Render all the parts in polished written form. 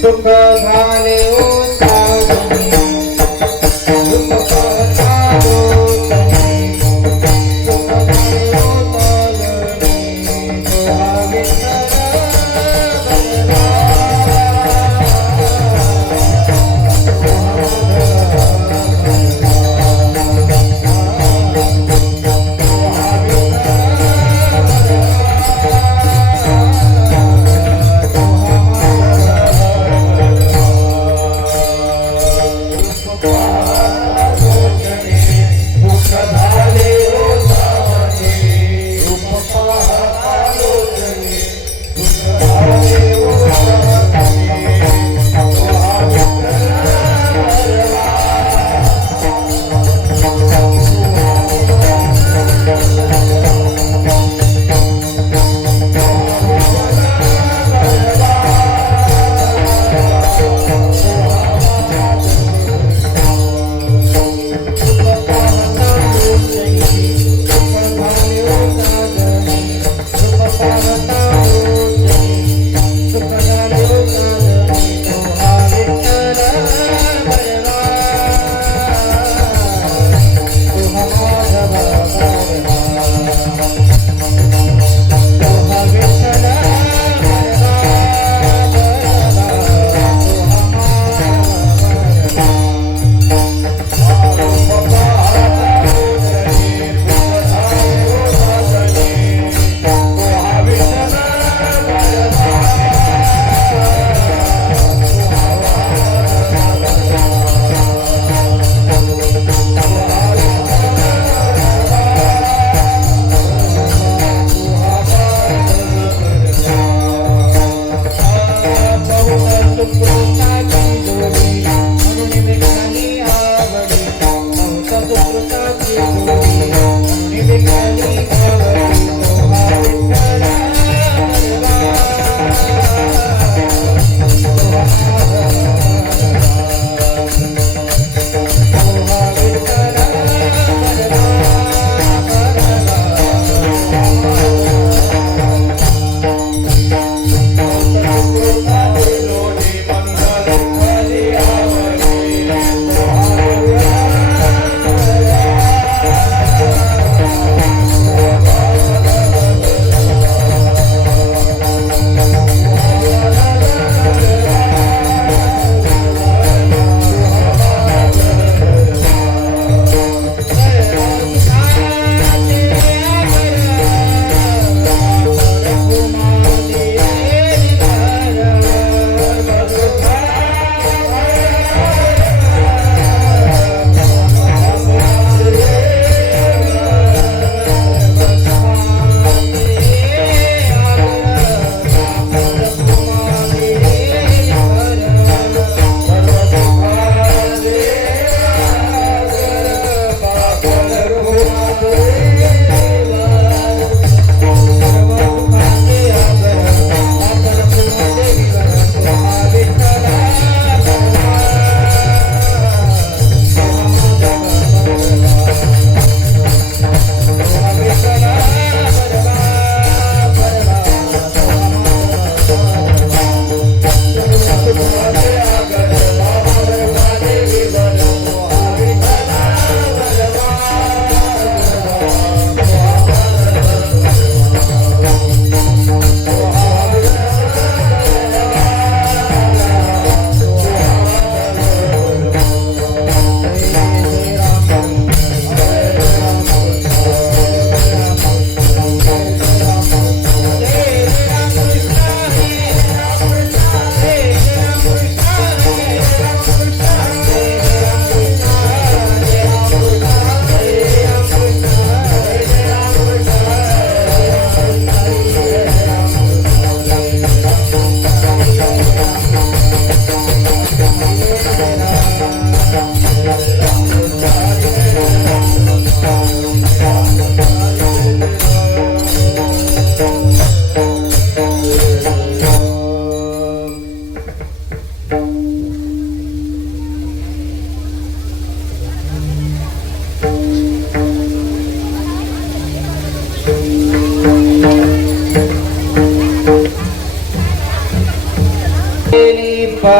सुख झाले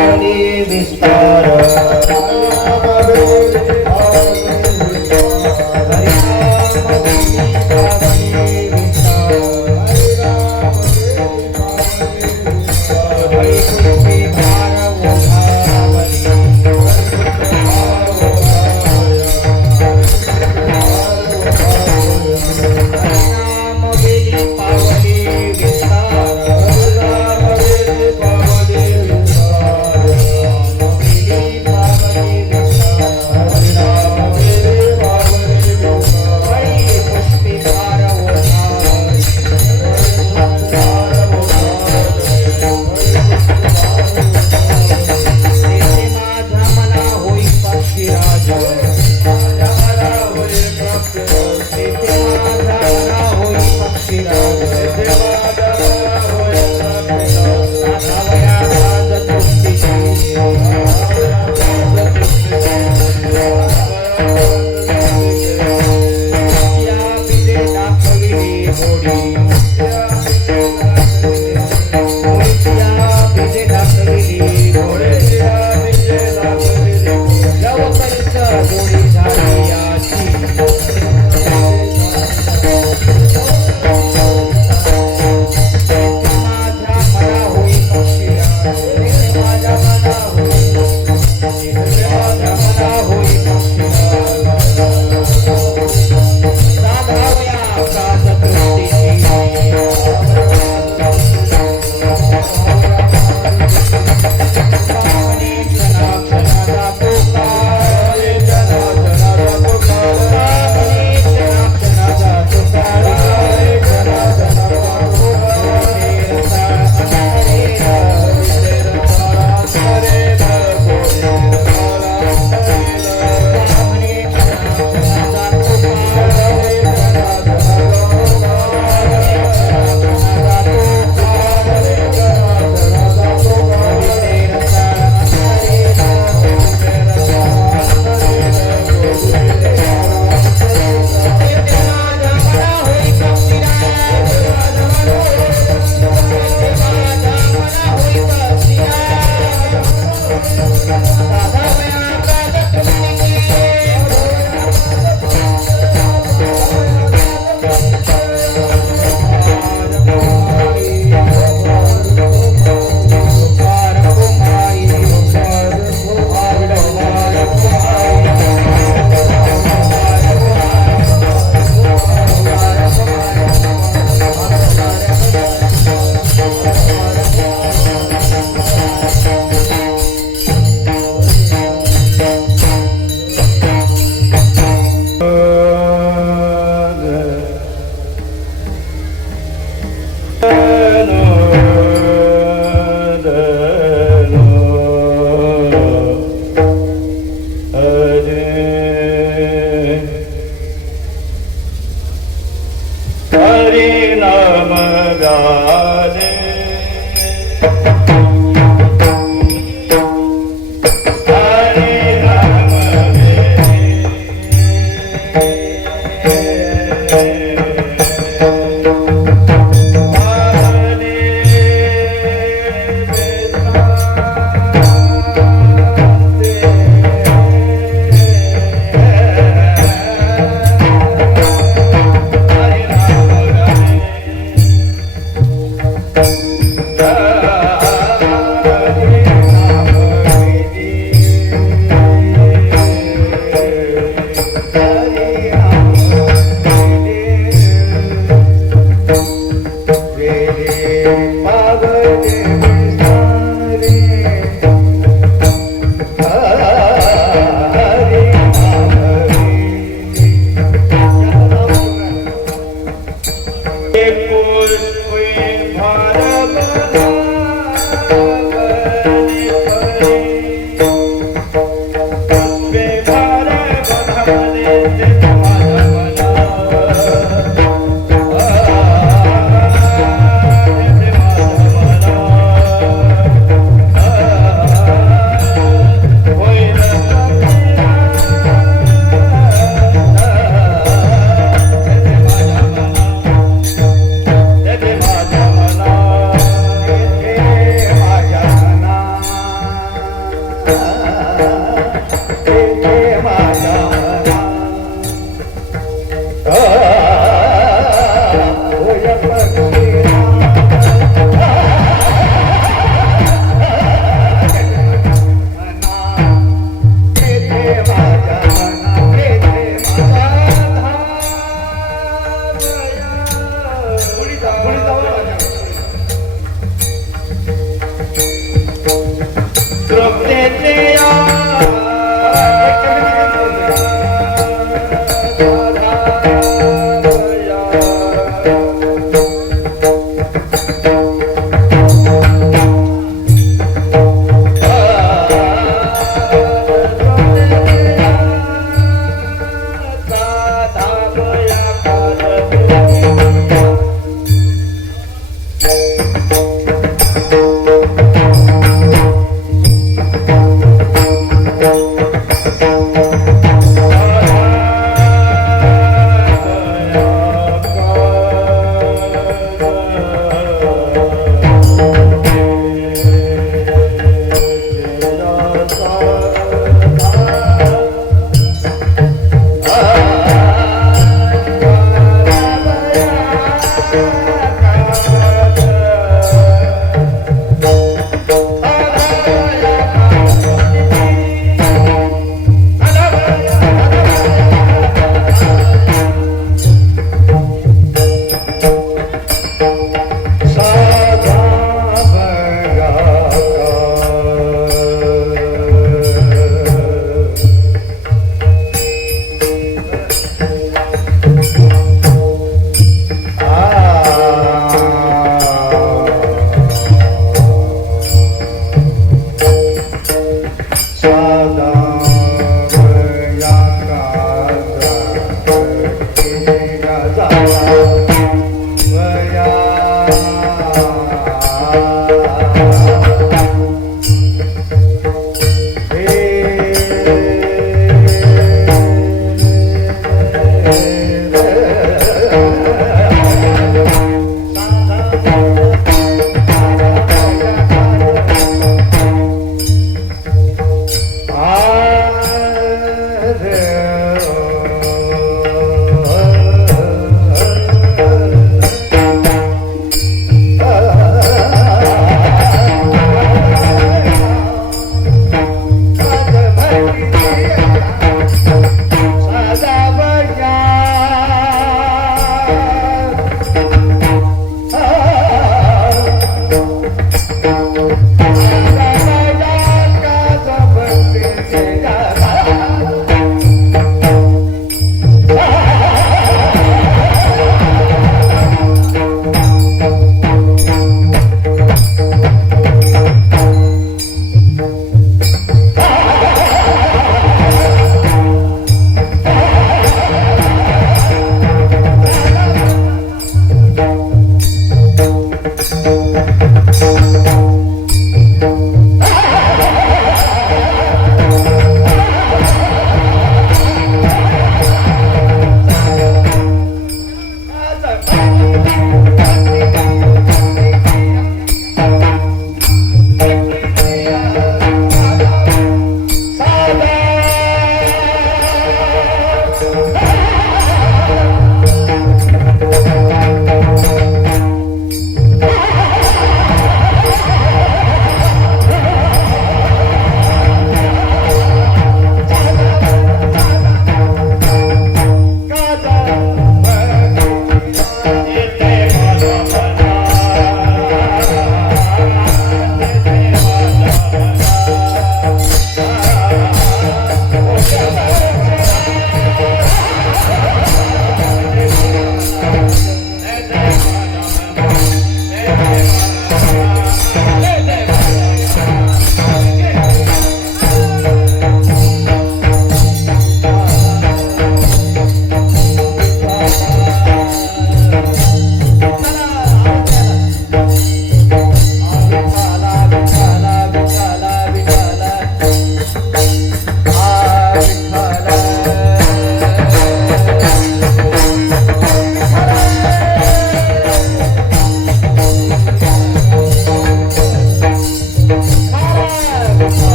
पावली विस्तार हरिनाम बेली पावली विस्तार हरिपुष्पी भार ओढावली हरिनाम बेली पावली विस्तार हरिनाम बेली पावली विस्तार बेली पावली विस्तार हरिनाम बेली पावली विस्तार हरिपुष्पी भार ओढावली तेथे माझ्या मना होई पक्षीराज तेथे माझ्या मना होई पक्षीराज साधावया राज तृप्तीची या बिजे दाखविली होडी होळीच्या बिजे दाखविली होळी लवकरीच जोडी झाली याची माझ्या मना होई पक्षीराज माझ्या मना होई पक्षीराज साधावया प्राज तृप्तीची तृप्तेचे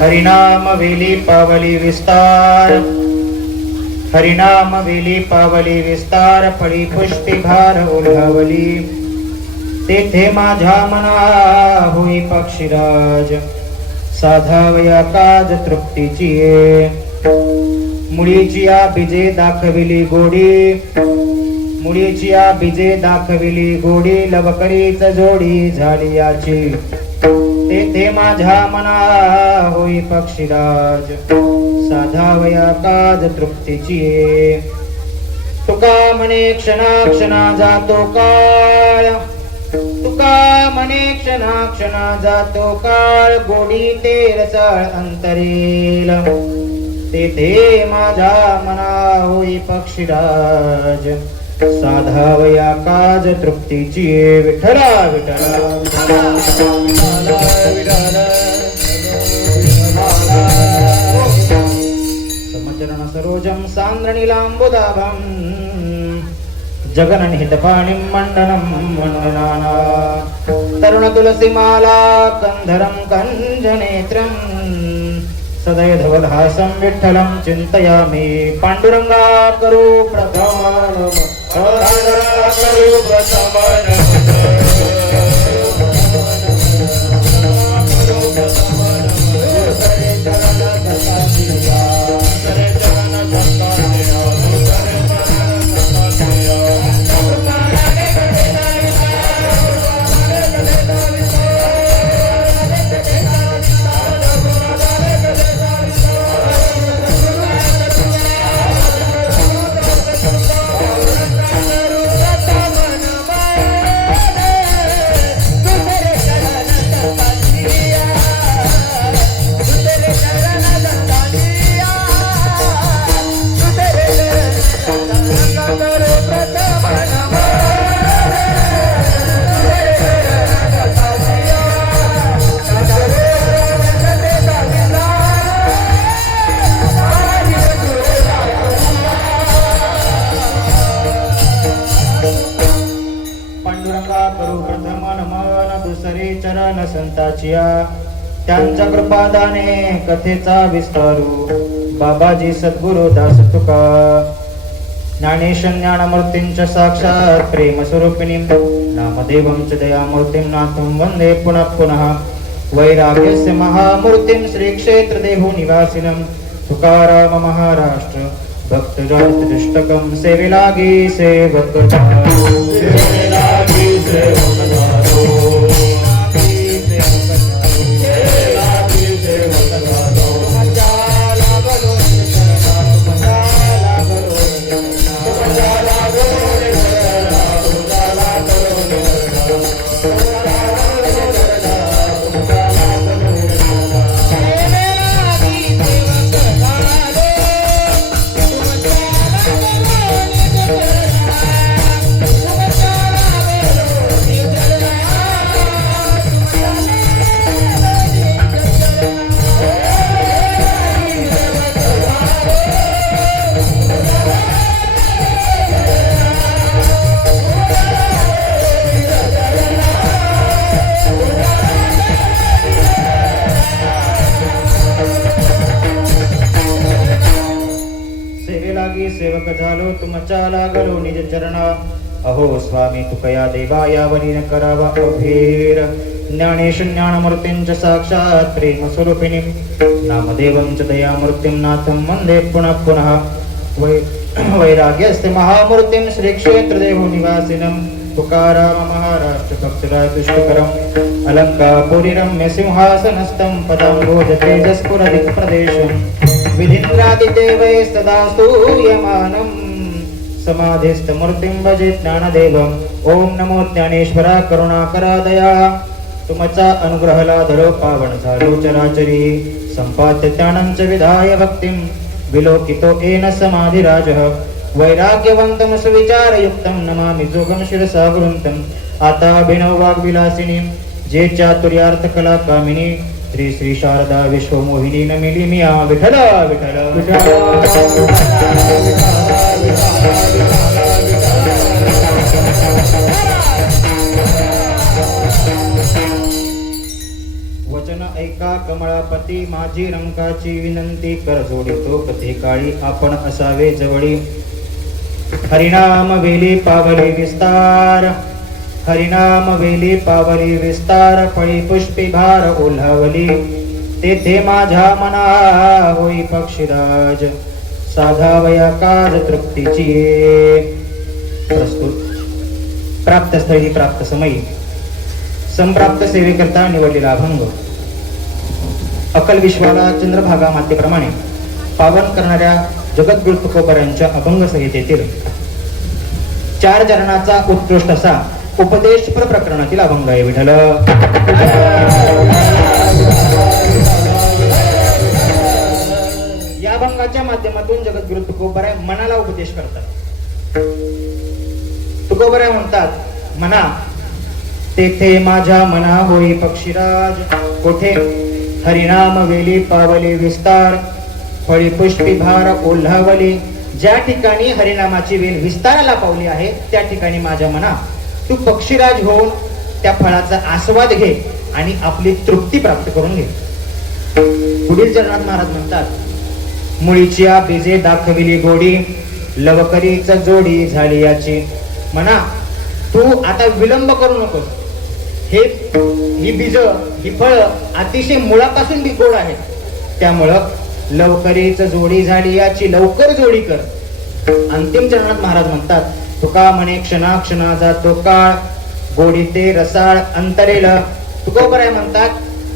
हरिनाम वेली पावली विस्तार, हरिनाम वेली पावली विस्तार, फळी पुष्पी भार ओढावली, तेथे माझ्या मना होई पक्षीराज, साधावया काज तृप्तीची ये. मुळीची या बीजे दाखविली गोडी, मुळीची या बीजे दाखविली गोडी, लवकरीच जोडी झाली याची, तेथे माझ्या मना होई पक्षीराज, साधावया काज तृप्तीची ये. तुका म्हणे क्षणा क्षणा जातो काळ, तुका म्हणे क्षणा क्षणा जातो काळ, गोडी ते रसाळ अंतरेल, तेथे माझ्या मना होई पक्षीराज, साधावया काज तृप्तीची ये. विठ्ठला विठ्ठला समचरण सरोजं सान्द्रनीलाम्बुदाभं, जगननिहितपाणिं मण्डनं वन्दनाना, तरुण तुलसीमाला कंधरं कञ्जनेत्रं, सदयधवलहासं विठ्ठलं चिन्तयामि. पाण्डुरङ्गा करो प्रथमं करो प्रथमन मन दुसरे चरण संताचिया, त्यांच्या कृपादाने कथेचा विस्तारू, बाबाजी सद्गुरु दास तुका. ज्ञानेश ज्ञानमूर्तींच्या साक्षात प्रेम स्वरूपिणीं, नामदेवं च दयामूर्तिं नाथं वंदे पुनः पुनः. वैराग्यस्य महामूर्तिं श्री क्षेत्र देहु निवासिनं, तुकाराम महाराष्ट्र भक्तजनदृष्टकं, सेवे लागी सेवक सेवक झालो तुमच्या लागलो निज चरणा. अहो स्वामी तुकया देवा यावरी न करावा अभेर. ज्ञानेश ज्ञानमूर्तींच साक्षात प्रेम स्वरूपिणी, नामदेवं च दयामूर्तिं नाथं वंदे पुनः पुनः. वैराग्यस्य महामूर्तिं श्री क्षेत्र देहु निवासिनं, तुकाराम महाराष्ट्र भक्तराय दुष्टकरम्. अलंकापुरी रम्य सिंहासनस्थं पदाम्बोज तेजस्फुरदिक् प्रदेशम्. विधिन्द्रादिदेवै सदा स्तूयमानं, समाधिस्थमूर्तिं भजे ज्ञानदेवम्. ओम नमो ज्ञानेश्वरा करुणाकरा दया. तुमचा अनुग्रह लाधलो पावन झालो चराचरी. संपाद्य ज्ञानं च विधाय भक्तिं, विलोकितो येन समाधिराजः. वैराग्यवन्तं सुविचारयुक्तं नमामि जोगं शिरसा गुरुन्तं. आता अभिनव वाग्विलासिनीं, जे चातुर्यार्थ कला कामिनी. श्री श्री शारदा विश्वमोहिनी नमिली मिया. विठला विठला वचन ऐका कमळापती, माझी रंकाची विनंती कर जोडितो कथे काळी आपण असावे जवळी. हरिनाम वेली पावली विस्तार, हरिनाम वेली पावली विस्तार, फळी पुष्पी भार ओल्हावली, तेथे माझ्या मना होई पक्षीराज, साधावया काज तृप्तीची. प्रस्तुत प्राप्त स्थळी प्राप्त समयी संप्राप्त सेवेकरता निवडलेला अभंग अकल विश्वाला चंद्रभागा मातेप्रमाणे पावन करणाऱ्या जगद्गुरु तुकोबरायांच्या अभंग संहितेतील 4 चरणाचा उत्कृष्ट असा उपदेशपर प्रकरणातील अभंग आहे. विठ्ठल या अभंगाच्या माध्यमातून जगद्गुरु तुकोबराय मनाला उपदेश करतात. तुकोबराय म्हणतात, मना तेथे माझ्या मना होई पक्षीराज, कोठे हरिनाम वेली पावली विस्तार, फळी पुष्पी भार ओल्हावली. ज्या ठिकाणी हरिनामाची वेल विस्ताराला पावली आहे त्या ठिकाणी माझ्या मना तू पक्षीराज होऊन त्या फळाचा आस्वाद घे आणि आपली तृप्ती प्राप्त करून घे. पुढील चरणात महाराज म्हणतात, मुळीच्या बीजे दाखविली गोडी, लवकरीच जोडी झाली याची. म्हणा तू आता विलंब करू नकोस. ही बीज ही फळ अतिशय मुळापासून बी गोड आहे, त्यामुळं लवकरीच जोडी झाली याची लवकर जोडी कर. अंतिम चरणात महाराज म्हणतात, तुका म्हणे क्षणा क्षणा जातो काळ, गोडी ते रसाळ अंतरेल. तुकोबराय म्हणतात,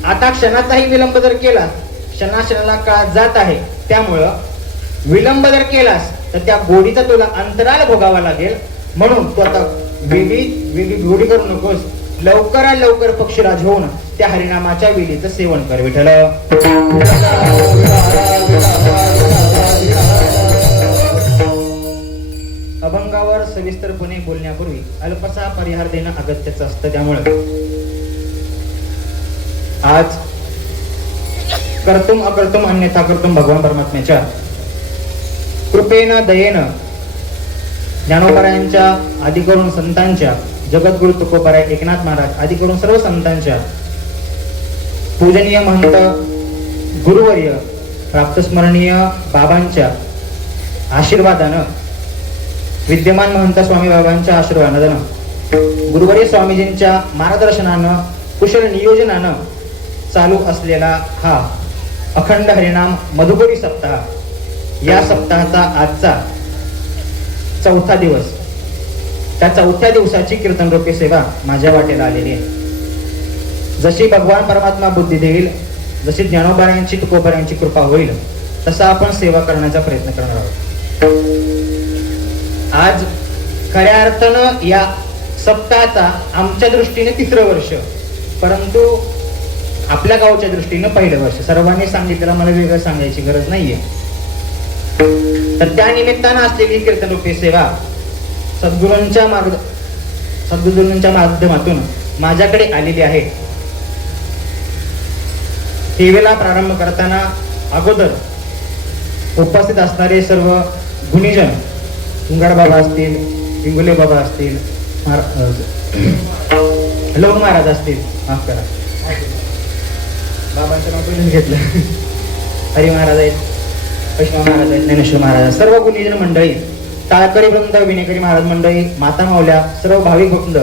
आता क्षणाचाही विलंब जर केला, क्षणाक्षणाला काळ जात आहे, त्यामुळं विलंब जर केलास तर त्या गोडीचा तुला अंतराळ भोगावा लागेल. म्हणून तू आता वेगळी गोडी करू नकोस, लवकरात लवकर पक्षीराज होऊन त्या हरिनामाच्या वेलीचं सेवन कर. विठ्ठल अभंगावर सविस्तरपणे बोलण्यापूर्वी अल्पसा परिहार देणं अगत्याचं असतं. त्यामुळे आज कर्तुम अकर्तुम अन्यथा कर्तुम भगवान परमात्म्याच्या कृपेनं दयेनं ज्ञानोबरायांच्या आदी करून संतांच्या, जगद्गुरु तुकोबराय एकनाथ महाराज आदी करून सर्व संतांच्या, पूजनीय महंत गुरुवर्य प्राप्तस्मरणीय बाबांच्या आशीर्वादानं, विद्यमान महंत स्वामी बाबांच्या आशीर्वादानं, गुरुवर्य स्वामीजींच्या मार्गदर्शनानं, कुशल नियोजनानं चालू असलेला हा अखंड हरिनाम मधुकरी सप्ताह, या सप्ताहाचा आजचा 4था दिवस, त्या 4थ्या दिवसाची कीर्तन रूपी सेवा माझ्या वाटेला आलेली आहे. जशी भगवान परमात्मा बुद्धी देईल, जशी ज्ञानोबरायांची तुकोबरायांची कृपा होईल, तसा आपण सेवा करण्याचा प्रयत्न करणार आहोत. आज खऱ्या अर्थानं या सप्ताहाचा आमच्या दृष्टीने 3रं वर्ष, परंतु आपल्या गावच्या दृष्टीनं 1लं वर्ष. सर्वांनी सांगितलेलं मला वेगळं सांगायची गरज नाहीये. तर त्या निमित्तानं असलेली कीर्तन रूपी सेवा सद्गुरूंच्या माध्यमातून माझ्याकडे आलेली आहे. सेवेला प्रारंभ करताना अगोदर उपस्थित असणारे सर्व गुणीजन, उंगाड बाबा असतील, इंगुले बाबा असतील, लोक महाराज असतील, माफ करा बाबांचं नाव पहिलं घेतलं, हरी महाराज आहेत, वैष्णव महाराज आहेत, ज्ञानेश्वर महाराज, सर्व गुणीजन मंडळी, टाळकरी वृंद, विनेकरी महाराज मंडळी, माता मावल्या, सर्व भाविक वृंद,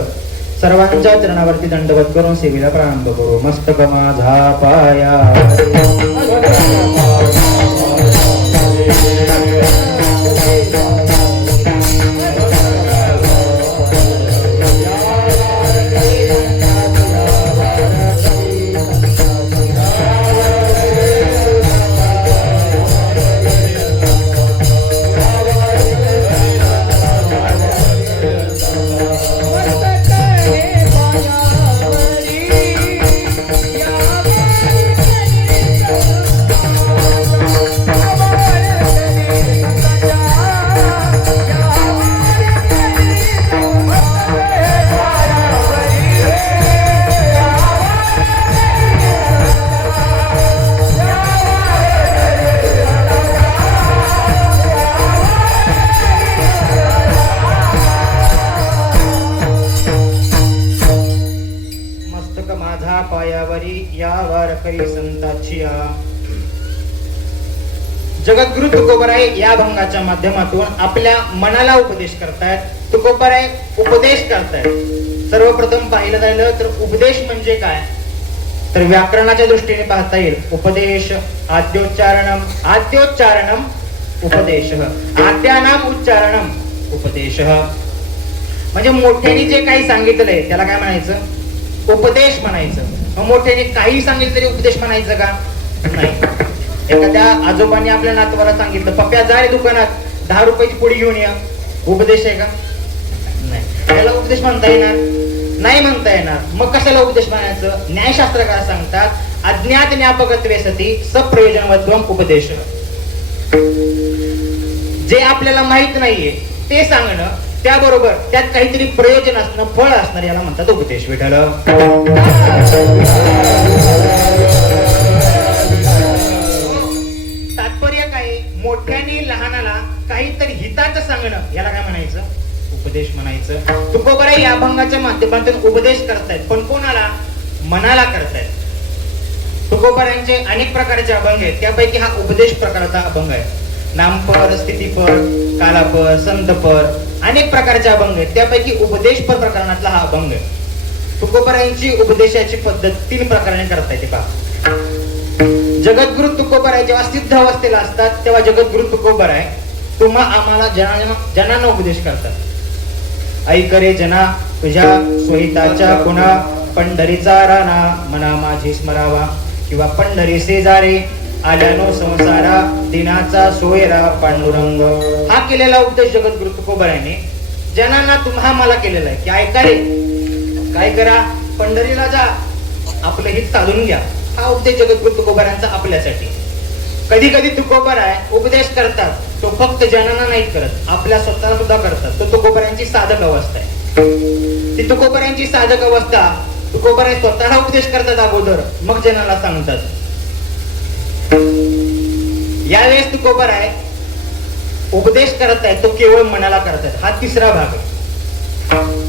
सर्वांच्या चरणावरती दंडवत करून सेवेला प्रारंभ करू. मस्तक माझा पाया करी संताची जगद्गुरु तुकोबराय या भंगाच्या माध्यमातून आपल्या मनाला उपदेश करतायत. तुकोबराय उपदेश करतायत. सर्वप्रथम पाहिलं झालं तर उपदेश म्हणजे काय, तर व्याकरणाच्या दृष्टीने पाहता येईल. उपदेश आद्योच्चारणम, आद्योच्चारणम उपदेश, आद्यानाम उच्चारणम उपदेश. म्हणजे मोठ्याने जे काही सांगितलंय त्याला काय म्हणायचं, उपदेश म्हणायचं. मग मोठ्याने काही सांगितलं तरी उपदेश म्हणायचं का, नाही. एखाद्या आजोबांनी आपल्या नातवाला सांगितलं, पप्प्या जा रे दुकानात 10 रुपयाची पुडी घेऊन या, उपदेश आहे का, नाही. त्याला उपदेश म्हणता येणार नाही, म्हणता येणार. मग कशाला उपदेश म्हणायचं. न्यायशास्त्रकार सांगतात अज्ञात ज्ञापकत्वे सती सप्रयोजनवत्वम उपदेश. जे आपल्याला माहित नाहीये ते सांगणं, त्याबरोबर त्यात काहीतरी प्रयोजन असणं, फळ असणार, याला म्हणतात उपदेश. विठ्ठल तात्पर्य काय, मोठ्याने लहानाला काहीतरी हिताचं सांगणं, याला काय म्हणायचं, उपदेश म्हणायचं. तुकोबराय या अभंगाच्या माध्यमातून उपदेश करतायत, पण कोणाला, मनाला करतायत. तुकोबरायांचे अनेक प्रकारचे अभंग आहेत, त्यापैकी हा उपदेश प्रकारचा अभंग आहे. नामपर, स्थितीपर, कालापर, संतपर, अनेक प्रकारचे अभंग आहेत, त्यापैकी उपदेशपर प्रकरणातला हा अभंग आहे. तुकोबरायांची उपदेशाची पद्धत 3 प्रकाराने करता येते पहा. जगद्गुरु तुकोबराय जेव्हा सिद्ध अवस्थेला असतात तेव्हा जगद्गुरु तुकोबराय तुम्हा आम्हाला जनांना उपदेश करतात. ऐक रे जना तुझ्या सोयीताच्या पुन्हा पंढरीचा राणा मना माझी स्मरावा, किंवा पंढरी शेजारी आल्यानो संसारा दिनाचा सोयरा पांडुरंग. हा केलेला उपदेश जगद्गुरु तुकोबरायाने जनांना तुम्हा मला केलेला आहे की ऐका रे, काय करा, पंढरीला जा, आपलं हित साधून घ्या. हा उपदेश जगद्गुरु तुकोबरायांचा आपल्यासाठी. कधी कधी तुकोबराय उपदेश करतात, तो फक्त जनांना नाही करत, आपल्या स्वतःला सुद्धा करतात. तो तुकोबरायांची साधक अवस्था आहे. ती तुकोबरायांची साधक अवस्था, तुकोबराय स्वतःला उपदेश करतात अगोदर, मग जनाला सांगतात. यावेळेस तुकोबराय उपदेश करत आहेत, तो केवळ मनाला करतात. हा 3रा भाग आहे.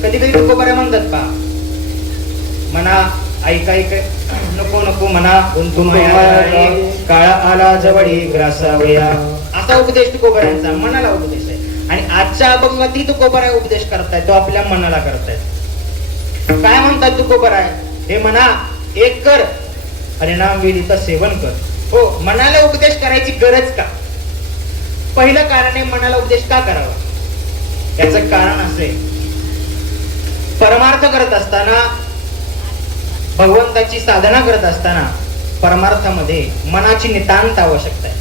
कधी कधी तुकोबराय म्हणतात पा, मना ऐक नको नको मना गुंतून काळा आला जवळी ग्रासावया, असा उपदेश तुकोबरायांचा मनाला उपदेश आहे. आणि आजच्या अभंगातही तुकोबराय उपदेश करतायत, तो आपल्या मनाला करतायत. काय म्हणतात तुकोबराय, हे मना एक कर, हरिनाम विधीचं सेवन कर. हो, मनाला उपदेश करायची गरज का. पहिलं कारण आहे, मनाला उपदेश का करावा. याचं कारण असे, परमार्थ करत असताना, भगवंताची साधना करत असताना परमार्थामध्ये मनाची नितांत आवश्यकता आहे.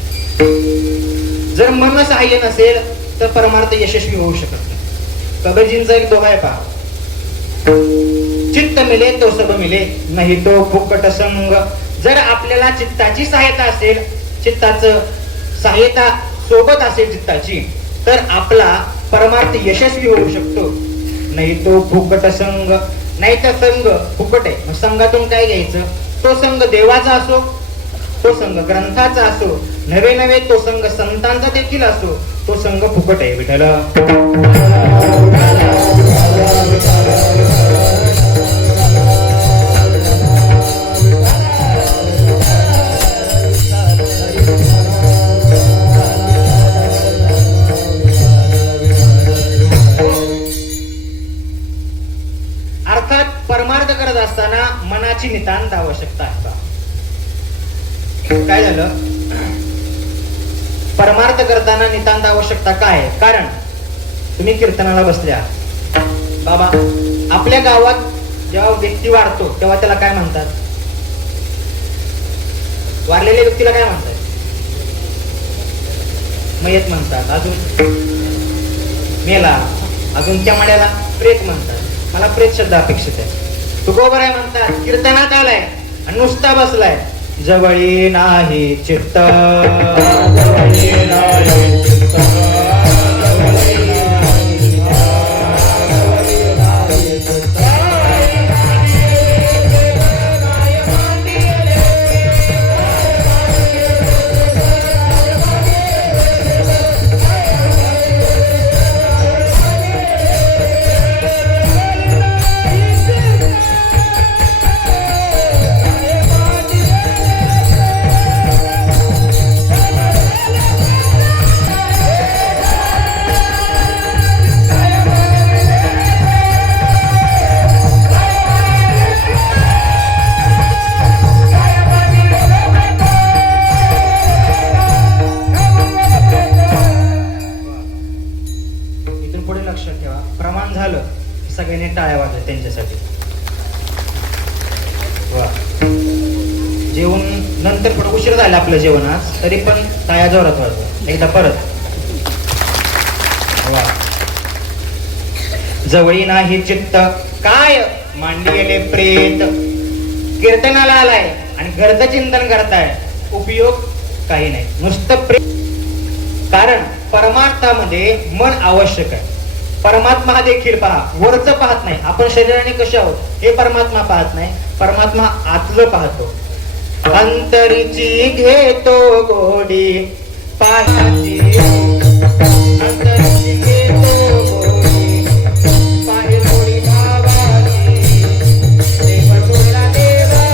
जर मन सहाय्य नसेल तर परमार्थ यशस्वी होऊ शकत नाही. कबीरजींचा एक दोहा आहे पहा, चित्त मिले तो सब मिले, नाही तो फुकट संग. जर आपल्याला चित्ताची सहायता असेल, चित्ताचं सहायता सोबत असेल चित्ताची, तर आपला परमार्थ यशस्वी होऊ शकतो. नाही तो फुकट संग, नाही तर संघ फुकट आहे. मग संघातून काय घ्यायचं, तो संघ देवाचा असो, तो संघ ग्रंथाचा असो, नवे नवे तो संघ संतांचा देखील असो, तो संघ फुकट आहे. विठ्ठल परमार्थ करत असताना मनाची नितांत आवश्यकता आहे. काय झालं, परमार्थ करताना नितांत आवश्यकता काय आहे. कारण तुम्ही कीर्तनाला बसल्या, बाबा आपल्या गावात जेव्हा व्यक्ती वारतो तेव्हा त्याला काय म्हणतात, वारलेल्या व्यक्तीला काय म्हणतात, मयत म्हणतात. अजून मेला, अजून त्या माड्याला प्रेत म्हणतात. मला प्रेत शब्द अपेक्षित आहे. तुकोबराय म्हणतात, कीर्तनात आलाय आणि नुसता बसलाय, जवळी नाही चित्त, जवळी नाही चित्त, त्यांच्यासाठी. वा, जेवण नंतर थोडं उशीर झालं आपलं जेवण आज, तरी पण टाळ्या जोरात वाजवा एकदा परत. वा, जवळी नाही चित्त काय मांडी गेले प्रेत. कीर्तनाला आलाय आणि घरचं चिंतन करताय, उपयोग काही नाही, नुसतं प्रेम. कारण परमार्थामध्ये मन आवश्यक आहे. परमात्मा हा देखील पहा, वरचं पाहत नाही. आपण शरीराने कसे आहोत हे परमात्मा पाहत नाही, परमात्मा आतलं पाहतो. अंतरीची घेतो गोडी पाहाची, अंतरीची घेतो गोडी पाहे गोडी भावाची. देव डोळा देव डोळा,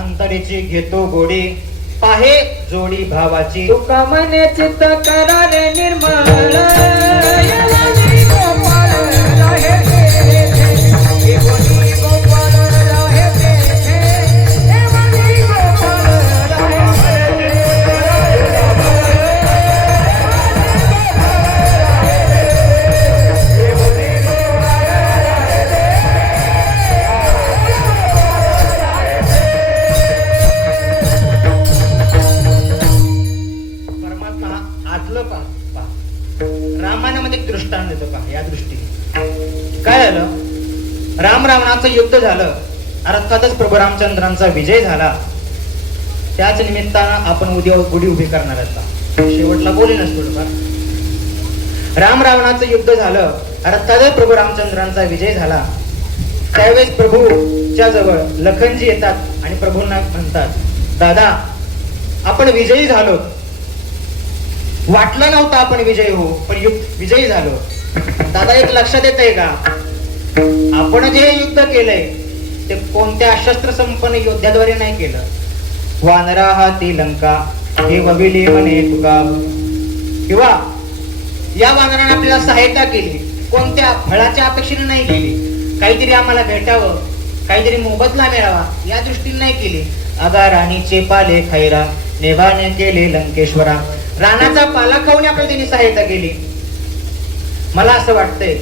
अंतरीची घेतो गोडी पाहे जोडी भावाची. तुका मने चित्त करारे निर्मळ, रामायणामध्ये एक दृष्टांत देतो पहा. या दृष्टीने काय झालं, राम रावणाचं युद्ध झालं, अर्थातच प्रभू रामचंद्रांचा विजय झाला. त्याच निमित्तानं आपण उद्या गुढी उभी करणार आहोत. शेवटला बोलेनच थोडंफार. राम रावणाचं युद्ध झालं, अर्थातच प्रभू रामचंद्रांचा विजय झाला. त्यावेळेस प्रभूच्या जवळ लखनजी येतात आणि प्रभूंना म्हणतात, दादा आपण विजयी झालो. वाटलं नव्हतं आपण विजयी होऊ, पण विजयी झालो. दादा एक लक्षात येत आहे का, आपण जे युद्ध केलंय ते कोणत्या शस्त्र संपन्न योद्ध्याद्वारे नाही केलं. वानरा हाती लंका हे वविले म्हणे तुका, किंवा या वानराने आपल्याला सहायता केली, कोणत्या फळाच्या अपेक्षेने नाही केली. काहीतरी आम्हाला भेटावं, काहीतरी मोबदला मिळावा या दृष्टीने नाही केली. अगा राणीचे पाले खैरा नेभाने केले लंकेश्वरा. रानाचा पाला खाऊन आपल्याला त्यांनी सहायता केली. मला असं वाटतंय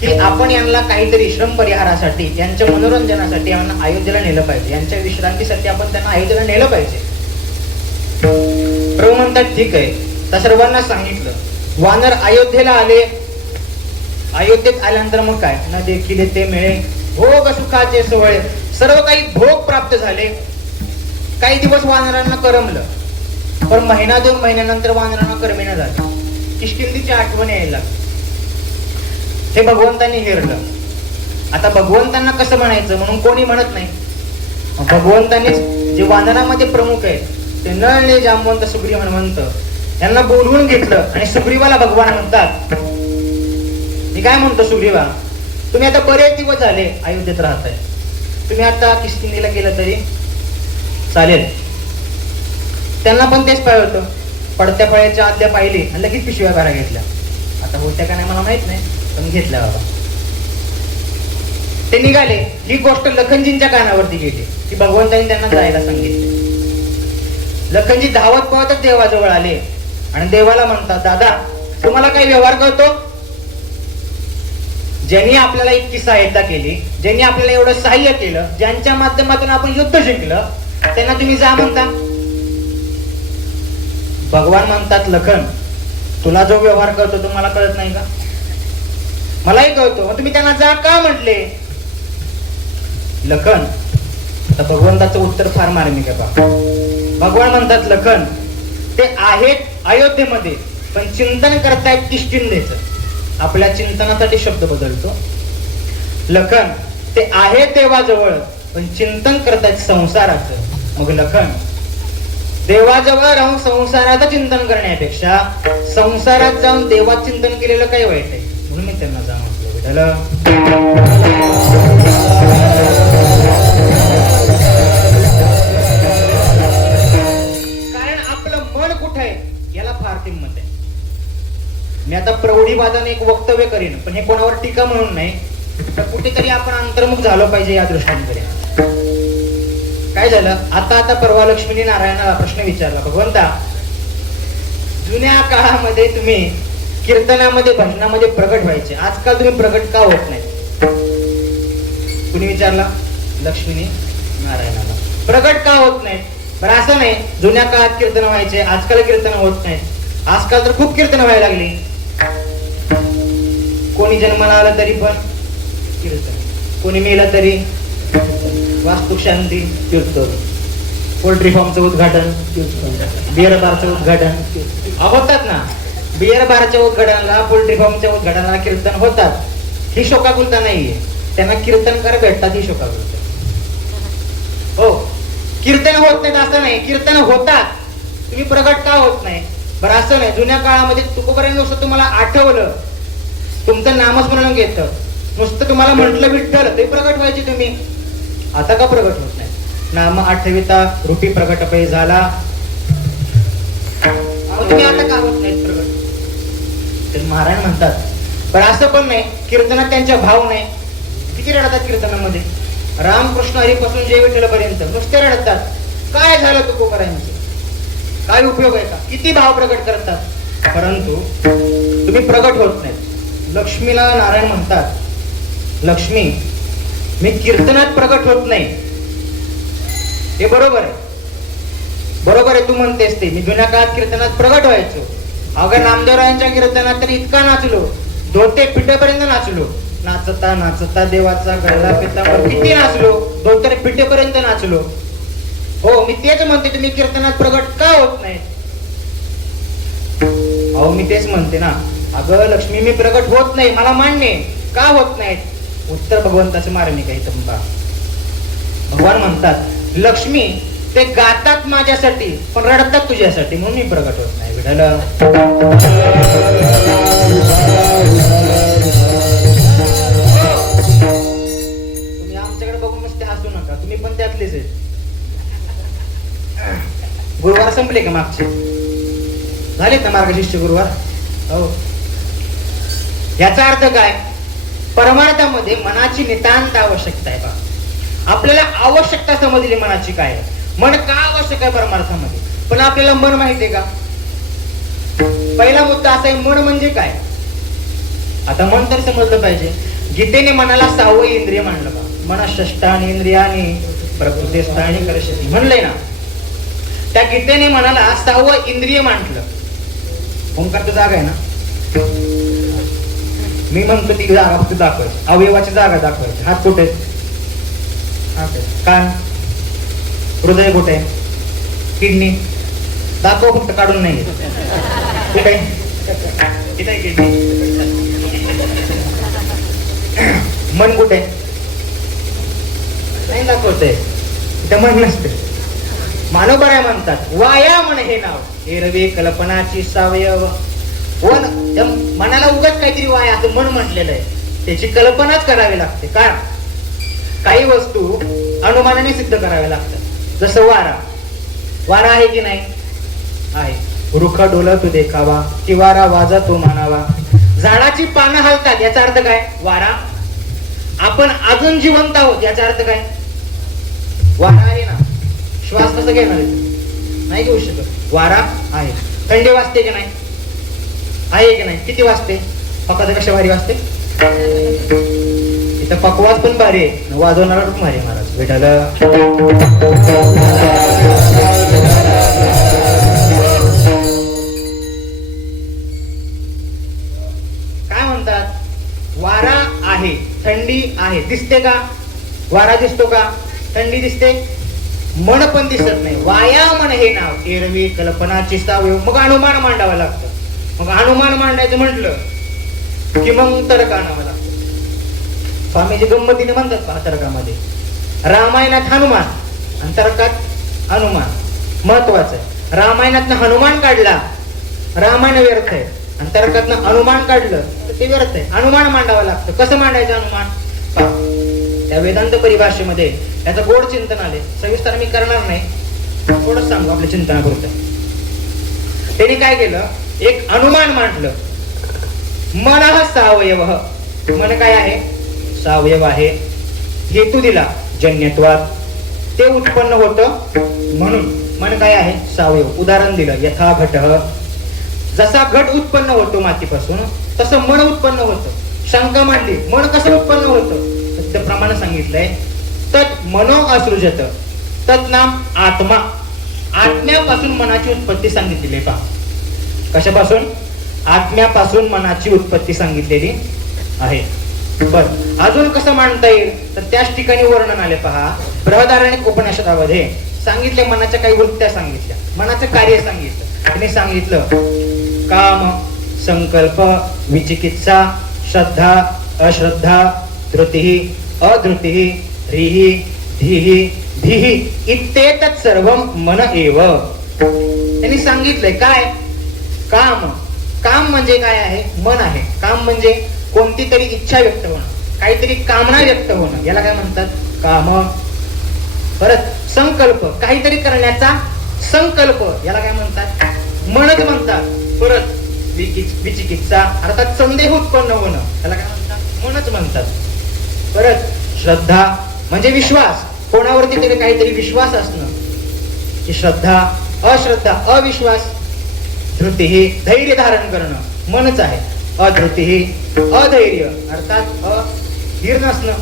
की आपण यांना काहीतरी श्रम परिहारासाठी, यांच्या मनोरंजनासाठी यांना अयोध्येला नेलं पाहिजे, यांच्या विश्रांतीसाठी आपण त्यांना अयोध्येला नेलं पाहिजे. प्रभू म्हणतात ठीक आहे. तर सर्वांना सांगितलं. वानर अयोध्येला आले. अयोध्येत आल्यानंतर मग काय, न देखील ते मिळे भोग सुखाचे सोहळे, सर्व काही भोग प्राप्त झाले. काही दिवस वानरांना करमलं, पण महिना 2 महिन्यानंतर वानरांना करमेना झालं. किष्किंधीची आठवण यायला लागली. हे भगवंतांनी हेरलं. आता भगवंतांना कसं म्हणायचं म्हणून कोणी म्हणत नाही. भगवंतांनीच जे वानरामध्ये प्रमुख आहे ते नळले जांबवंत सुग्रीव हनुमंत यांना बोलवून घेतलं आणि सुग्रीवाला भगवान म्हणतात, मी काय म्हणतो सुग्रीवा, तुम्ही आता बरेच दिवस झाले अयोध्येत राहताय, तुम्ही आता किष्किंधीला गेलं तरी चालेल, त्यांना पण तेच पाहिजे होतं. पडत्या फळ्याच्या आदल्या पाहिली आणि लगेच पिशव्या भरा घेतल्या. आता होत्या का नाही मला माहित नाही, पण घेतल्या बाबा. ते निघाले. ही गोष्ट लखनजींच्या कानावरती गेली की भगवंतांनी त्यांना जायला सांगितले. लखनजी धावत पळतच देवाजवळ आले आणि देवाला म्हणतात, दादा तुम्हाला काही व्यवहार करतो? ज्यांनी आपल्याला इतकी सहायता केली, ज्यांनी आपल्याला एवढं सहाय्य केलं, ज्यांच्या माध्यमातून आपण युद्ध जिंकलं, त्यांना तुम्ही जा म्हणता. भगवान म्हणतात, लखन तुला जो व्यवहार करतो तो मला कळत नाही का? मलाही कळतो, मग तुम्ही त्यांना जा का म्हटले? लखन, आता भगवंताचं उत्तर फार मार्मिक आहे पहा. भगवान म्हणतात, लखन ते आहेत अयोध्येमध्ये पण चिंतन करतायत किष्किंधेचं. आपल्या चिंतनासाठी शब्द बदलतो. लखन ते आहेत देवाजवळ पण चिंतन करतायत संसाराचं. मग लखन, देवाजवळ राहून संसाराचं चिंतन करण्यापेक्षा संसारात जाऊन देवात चिंतन केलेलं काही वाईट आहे. म्हणून मी त्यांना जा म्हटलं. विठ्ठल याला फार किंमत आहे. मी आता प्रौढीवादाने एक वक्तव्य करीन, पण हे कोणावर टीका म्हणून नाही, तर कुठेतरी आपण अंतर्मुख झालो पाहिजे या दृष्टीने. काय झालं, आता परवा लक्ष्मीने नारायणाला प्रश्न विचारला, भगवंता जुन्या काळामध्ये तुम्ही कीर्तनामध्ये भजनामध्ये प्रगट व्हायचे, आजकाल तुम्ही प्रगट का होत नाही? कुणी विचारला? लक्ष्मीने नारायणाला. प्रगट का होत नाही? बरं असं नाही, जुन्या काळात कीर्तन व्हायचे, आजकाल कीर्तन होत नाही. आजकाल तर खूप कीर्तन व्हायला लागली. कोणी जन्माला आलं तरी पण कीर्तन, कोणी मेलं तरी वास्तुक शांती कीर्तन, पोल्ट्री फार्मचं उद्घाटन कीर्तन, बिअर बारचं उद्घाटन होतात ना. बिअर बारच्या उद्घाटनाला, पोल्ट्री फार्मच्या उद्घाटनाला कीर्तन होतात. ही शोकाकुलता नाहीये, त्यांना कीर्तनकार भेटतात, ही शोकाकुलता. हो, कीर्तन होत नाहीत असं नाही, कीर्तन होतात, तुम्ही प्रगट का होत नाही? बरं असं नाही, जुन्या काळामध्ये तुकोबारांनी नुसतं तुम्हाला आठवलं, तुमचं नामस्मरण घेतलं, नुसतं तुम्हाला म्हटलं विठ्ठल, ते प्रगट व्हायचे तुम्ही. आता का प्रगट होत नाही? नाम आठविता रूपी प्रगट पै झाला. तुम्ही आता का होत नाहीत प्रगट? तर महाराज म्हणतात, पण असं पण नाही, कीर्तनात त्यांचा भाव नाही. किती रडतात कीर्तनामध्ये, रामकृष्ण हरीपासून जय विठ्ठलपर्यंत नुसते रडतात. काय झालं तुकोबारांचं? काय उपयोग आहे का? किती भाव प्रगट करतात, परंतु तुम्ही प्रगट होत नाहीत. लक्ष्मीला नारायण म्हणतात, लक्ष्मी मी कीर्तनात प्रगट होत नाही. हे बरोबर आहे, बरोबर आहे, तू म्हणतेस ते. मी जुन्या काळात कीर्तनात प्रगट व्हायचो. अगं नामदेवरायांच्या कीर्तनात तर इतका नाचलो, धोते पिठेपर्यंत नाचलो. नाचता नाचता देवाचा गळा पितांबर किती नाचलो, धोतर पिठेपर्यंत नाचलो. हो, मी तेच म्हणते, तुम्ही कीर्तनात प्रगट का होत नाही? अहो मी तेच म्हणते ना, अगं लक्ष्मी मी प्रगट होत नाही, मला मान्य, का होत नाही? उत्तर भगवंताचे मार्मिक आहे. भगवान म्हणतात, लक्ष्मी ते गातात माझ्यासाठी पण रडतात तुझ्यासाठी, म्हणून मी प्रगट होत नाही. विठ्ठल तुम्ही आमच्याकडे बघून नुसते हसू नका, तुम्ही पण त्यातलेच आहेत. गुरुवार संपले का मागचे? झालेत ना मार्गशीर्ष गुरुवार? हो. याचा अर्थ काय? परमार्थामध्ये मनाची नितांत आवश्यकता आहे. बा आपल्याला आवश्यकता समजली मनाची काय, मन का आवश्यक आहे परमार्थामध्ये. पण आपल्याला मन माहिती आहे का? पहिला मुद्दा असा आहे, मन म्हणजे काय? आता मन तर समजलं पाहिजे. गीतेने मनाला 6वं इंद्रिय म्हणलं बा. मन षष्ठानी इंद्रियानी प्रकृतीस्थानी करशती म्हणलंय ना. त्या गीतेने मनाला 6वं इंद्रिय म्हटलं. ओंकार तर जागा आहे ना. मी म्हणतो ती जागा फक्त दाखवायची, अवयवाची जागा दाखवायची. हात कुठे, कान, हृदय कुठे, किडनी दाखव, फक्त काढून नाही. कुठे किडनी, मन कुठे नाही दाखवतंय, तिथे मन नसते. मानवबराय म्हणतात, वाया मन हे नाव एरवे कल्पनाची सावयव. मनाला उगाच काहीतरी वाया असं मन म्हटलेलं आहे, त्याची कल्पनाच करावी लागते. कारण काही वस्तू अनुमानाने सिद्ध कराव्या लागतात. जसं वारा, वारा आहे की नाही, आहे. रुख डोल तू देखावा की वारा वाजा तू मानावा. झाडाची पानं हलतात याचा अर्थ काय? वारा. आपण अजून जिवंत आहोत याचा अर्थ काय? वारा आहे ना. श्वास कसं घेणार आहे? नाही घेऊ शकत. वारा आहे. थंडी वाजते की नाही? आहे की नाही? किती वाजते? फक्त कशा भारी वाजते? इथं पकवाज पण भारी आहे, वाजवणारा पण भारी आहे महाराज. भेटायला काय म्हणतात? वारा आहे, थंडी आहे. दिसते का? वारा दिसतो का? थंडी दिसते? मन पण दिसत नाही. वाया मन हे नाव एरवी कल्पनाची सावयव. मग अनुमान मांडावं लागतं. मग अनुमान मांडायचं म्हटलं की मग तर्क आणावं लागतं. स्वामीजी गंमतीने म्हणतात पहा तर्कामध्ये, रामायणात हनुमान आणि तर्कात हनुमान. महत्वाचं आहे. रामायणातनं हनुमान काढला, रामायण व्यर्थ आहे. आणि तर्कातनं अनुमान काढलं तर ते व्यर्थ आहे. अनुमान मांडावं लागतं. कसं मांडायचं अनुमान? पहा, त्या वेदांत परिभाषेमध्ये त्याचं गोड चिंतन आले. सविस्तर मी करणार नाही, थोडं सांगू आपल्या चिंतनापुरतं. त्यांनी काय केलं? एक अनुमान मांडलं. मन हा सावयव. मन काय आहे? सावयव आहे. हेतू दिला जन्यत्वात, ते उत्पन्न होतं म्हणून मन काय आहे? सावयव. उदाहरण दिलं, यथा घट. जसा घट उत्पन्न होतो मातीपासून तसं मन उत्पन्न होतं. शंका मांडली, मन कसं उत्पन्न होतं? तर प्रमाण सांगितलंय, तत् मनो असृजत. तत् नाम आत्मा. आत्म्यापासून मनाची उत्पत्ती सांगितलेली आहे. पहा, कशापासून? आत्म्यापासून मनाची उत्पत्ती सांगितलेली आहे. बर, अजून कसं मांडता येईल? तर त्याच ठिकाणी वर्णन आले. पहा, बृहदारण्यक उपनिषदामध्ये सांगितले, मनाच्या काही वृत्त्या सांगितल्या, मनाचं कार्य सांगितलं. त्याने सांगितलं काम, संकल्प, विचिकित्सा, श्रद्धा, अश्रद्धा, धृती, अधृती, ह्रीहि, धीहि, धीहि इत्येतत् सर्वं मन एव. त्यांनी सांगितलंय काय? काम. काम म्हणजे काय आहे? मन आहे. काम म्हणजे कोणती तरी इच्छा व्यक्त होणं, काहीतरी कामना व्यक्त होणं, याला काय म्हणतात? काम. परत संकल्प, काहीतरी करण्याचा संकल्प, याला काय म्हणतात? मनच म्हणतात. परत विचिकित्सा अर्थात संदेह उत्पन्न होणं, याला काय म्हणतात? मनच म्हणतात. परत श्रद्धा म्हणजे विश्वास, कोणावरती तरी काहीतरी विश्वास असणं, की श्रद्धा. अश्रद्धा अविश्वास. धृती ही धैर्य धारण करणं, मनच आहे. अधृती ही अधैर्य अर्थात धीर नसणं.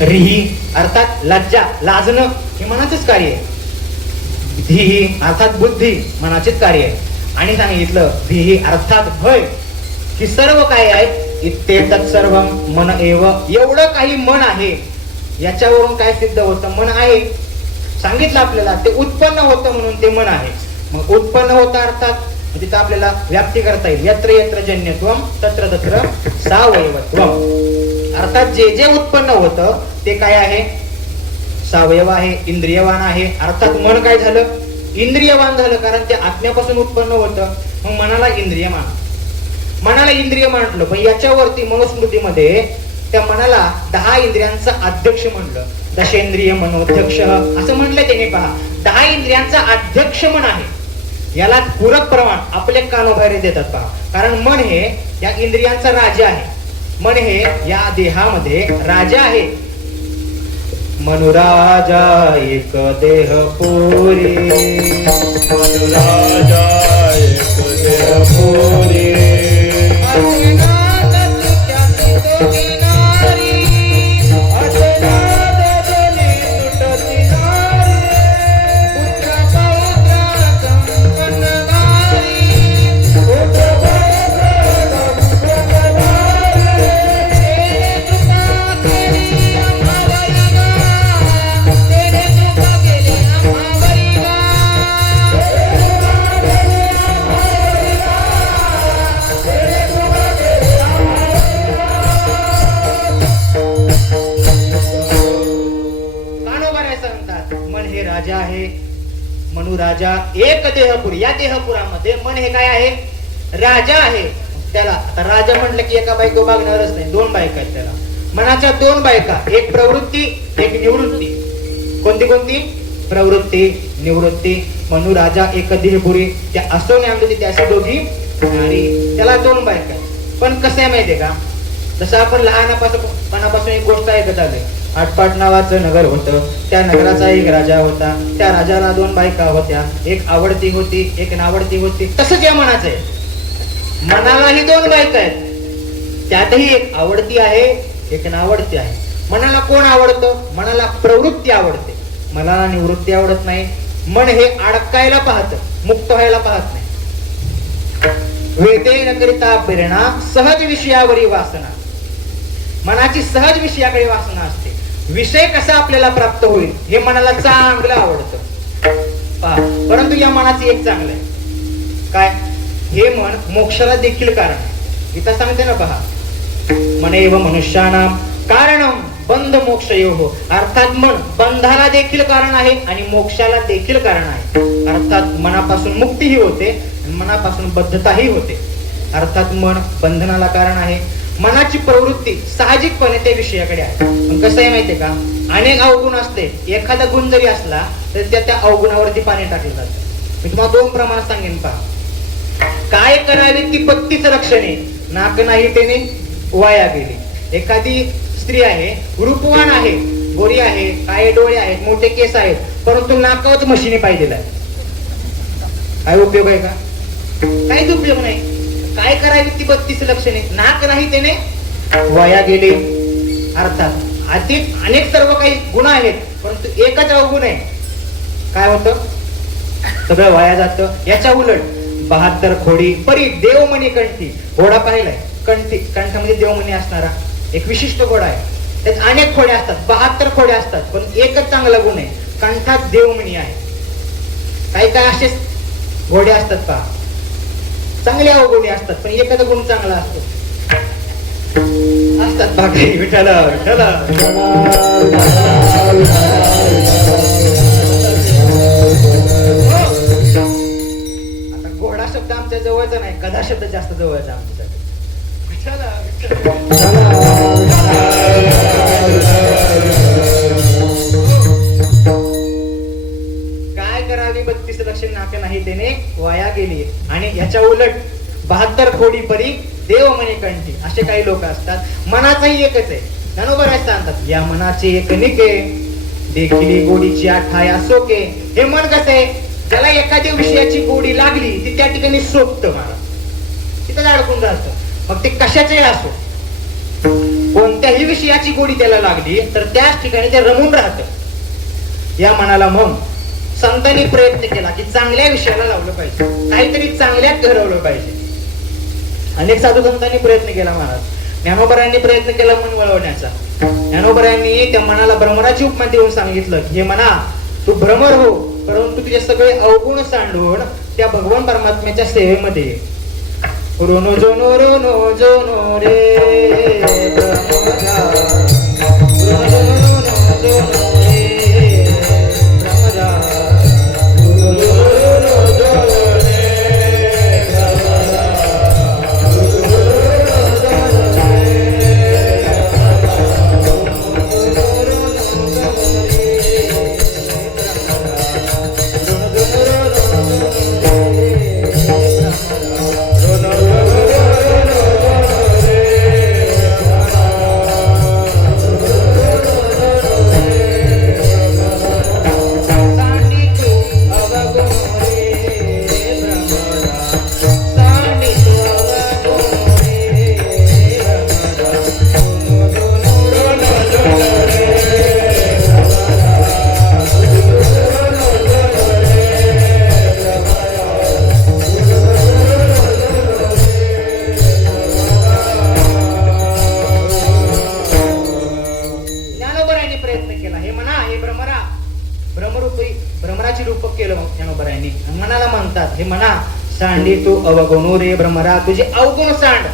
ह्रीहि अर्थात लज्जा, लाजणं, हे मनाचंच कार्य आहे. धीहि अर्थात बुद्धी, मनाचेच कार्य आहे. आणि सांगितलं धीहि अर्थात भय, की सर्व काय आहे? इत्येतत् सर्वं मन एव. एवढं काही मन आहे, याच्यावरून काय सिद्ध होतं? मन आहे. सांगितलं आपल्याला ते उत्पन्न होतं म्हणून ते मन आहे. मग उत्पन्न होतं अर्थात तिथं आपल्याला व्याप्ती करता येईल. यत्र यत्र जन्यत्वम तत्र तत्र सावयवत्वम. अर्थात जे जे उत्पन्न होतं ते काय आहे? सावयव आहे, इंद्रियवान आहे. अर्थात मन काय झालं? इंद्रियवान झालं, कारण ते आत्म्यापासून उत्पन्न होतं. मग मनाला इंद्रिय मान. मनाला इंद्रिय म्हटलं, पण याच्यावरती मनुस्मृतीमध्ये त्या मनाला 10 इंद्रियांचा अध्यक्ष म्हणलं. दशेंद्रिय मनोध्यक्ष असं म्हटलंय त्याने. पहा, 10 इंद्रियांचा अध्यक्ष मन आहे. याला पूरक प्रमाण आपले कानोबाहेर देतात. पहा, कारण मन हे या इंद्रियांचा राजा आहे. मन हे या देहामध्ये राजा आहे. मनुराजा एक देह पुरी, मनुराजा एक देह पुरी. राजा एक देहपुरी. या देहपुरामध्ये मन हे काय आहे? राजा आहे. त्याला आता राजा म्हटलं की एका बायको बघणारच नाही, 2 बायका आहेत त्याला. मनाच्या 2 बायका, एक प्रवृत्ती एक निवृत्ती. कोणती कोणती? प्रवृत्ती, निवृत्ती. म्हणू राजा एक देहपुरी, त्या असो नांदती त्याशी दोघी नारी. त्याला 2 बायका. पण कसं आहे माहितीये का, जसं आपण लहानपणापासून एक गोष्ट ऐकत आलोय. आटपाट नावाचं नगर होतं, त्या नगराचा एक राजा होता, त्या राजाला 2 बायका होत्या, एक आवडती होती एक नावडती होती. तसंच या मनाचं आहे, मनालाही 2 बायका आहेत, त्यातही एक आवडती आहे एक नावडती आहे. मनाला कोण आवडतं? मनाला प्रवृत्ती आवडते, मनाला निवृत्ती आवडत नाही. मन हे अडकायला पाहत, मुक्त व्हायला पाहत नाही. वेदे न करिता प्रेरणा, सहज विषयावरी वासना. मनाची सहज विषयाकडे वासना असते. विषय कसा आपल्याला प्राप्त होईल हे मनाला चांगलं आवडतं. परंतु या मनाचे एक चांगलं आहे काय, हे मन मोक्षाला देखील कारण आहे. इथं सांगते ना पहा, मनेव मनुष्यानां कारणं बंध मोक्षयोः. अर्थात मन बंधाला देखील कारण आहे आणि मोक्षाला देखील कारण आहे. अर्थात मनापासून मुक्तीही होते आणि मनापासून बद्धताही होते. अर्थात मन बंधनाला कारण आहे. मनाची प्रवृत्ती साहजिकपणे त्या विषयाकडे आहे. पण कसं आहे माहितीये का, अनेक अवगुण असते, एखादा गुण जरी असला तर त्या अवगुणावरती पाणी टाकलं जातं. मी तुम्हाला 2 प्रमाणात सांगेन पहा. काय करावे ती पत्तीच लक्षणे, नाक नाही त्याने वाया गेली. एखादी स्त्री आहे, रूपवान आहे, गोरी आहे, काळे डोळे आहेत, मोठे केस आहेत, परंतु नाकावच मशिनी पाहिजे आहे. काय उपयोग आहे का? काहीच उपयोग नाही. काय करावी ती 32 लक्षणे, नाक नाही त्याने वाया गेले. अर्थात अनेक सर्व काही गुण आहेत, परंतु एकच अवगुण आहे. काय होतं? सगळं वाया जातं. याच्या उलट 72 खोडी परी देवमणी कंठी. घोडा पाहिलाय, कंठामध्ये देवमणी असणारा एक विशिष्ट घोडा आहे. त्यात अनेक खोड्या असतात, 72 खोड्या असतात, पण एकच चांगला गुण आहे, कंठात देवमणी आहे. काही काय असेच घोडे असतात पहा, चांगले अवगुणी असतात, पण एखादा गुण चांगला असतो असतात बाकी. विठ्ठला विठ्ठला. आता घोडा शब्द आमच्या जवळचा नाही, गधा शब्द जास्त जवळचा आमच्यासाठी. विठ्ठला काय करावी 32 लक्ष नाके नाही त्याने वाया गेली. आणि याच्या उलट 72 खोडी परी देव म्हणे कंठी. असे काही लोक असतात. मनाचाही एकच आहे. ज्ञानोबा सांगतात, या मनाचे एक निके देखील गोडीची आठाया सोके. हे मन कसं आहे, त्याला एखाद्या विषयाची गोडी लागली ती त्या ठिकाणी सोपत, मला तिथं अडकून राहतं. मग ते कशाचंही असो, कोणत्याही विषयाची गोडी त्याला लागली तर त्याच ठिकाणी ते रमून राहत. या मनाला मग संतांनी प्रयत्न केला की चांगल्या विषयाला लावलं पाहिजे, काहीतरी चांगल्यात घडवलं पाहिजे. अनेक साधू संतांनी प्रयत्न केला महाराज. ज्ञानोबरायांनी प्रयत्न केला मन वळवण्याचा. ज्ञानोबरायांनी त्या मनाला भ्रमराची उपमा देऊन सांगितलं, हे मना तू भ्रमर हो, परंतु तुझे सगळे अवगुण सांडून त्या भगवान परमात्म्याच्या सेवेमध्ये ये. रोनो जोनो रोनो जोनो रे भ्रमरा, रोनो जोनो जोनो रे भ्रमरा, रोनो जोनो जोनो रे भ्रमरा, रोनो जोनो जोनो हे म्हणा सांडी तू अवगुणू रे भ्रमरा, तुझे अवगुण सांड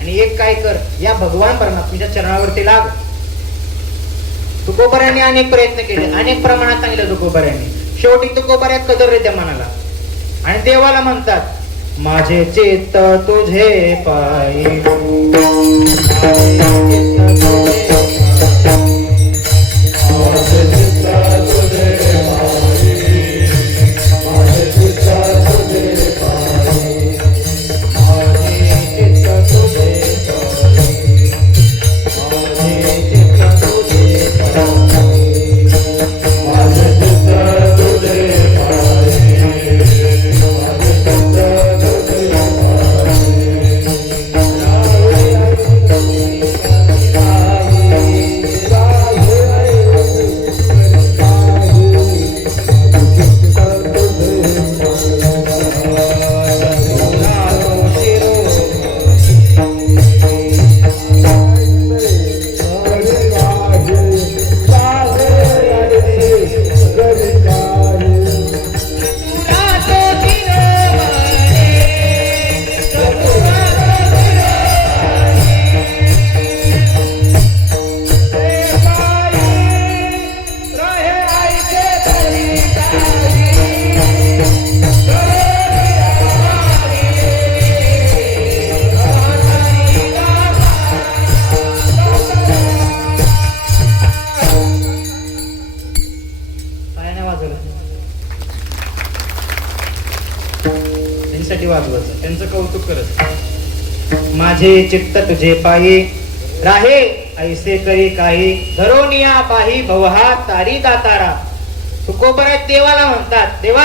आणि एक काय कर, या भगवान परमात्म्याच्या चरणावरती लाग. तुकोबऱ्यांनी अनेक प्रयत्न केले, अनेक प्रमाणात सांगितलं तुकोबऱ्यांनी. शेवटी तुकोबऱ्या कदर रे त्या मनाला आणि देवाला म्हणतात, माझे चित्त तुझे पायी, माझे चित्त तुझे पायी, माझे त्यांचं कौतुक करत. माझे चित्त तुझे पायी राहे ऐसे करी काही धरोनिया पाही भवहा तारी दातारा. तुकोबरात देवाला म्हणतात, देवा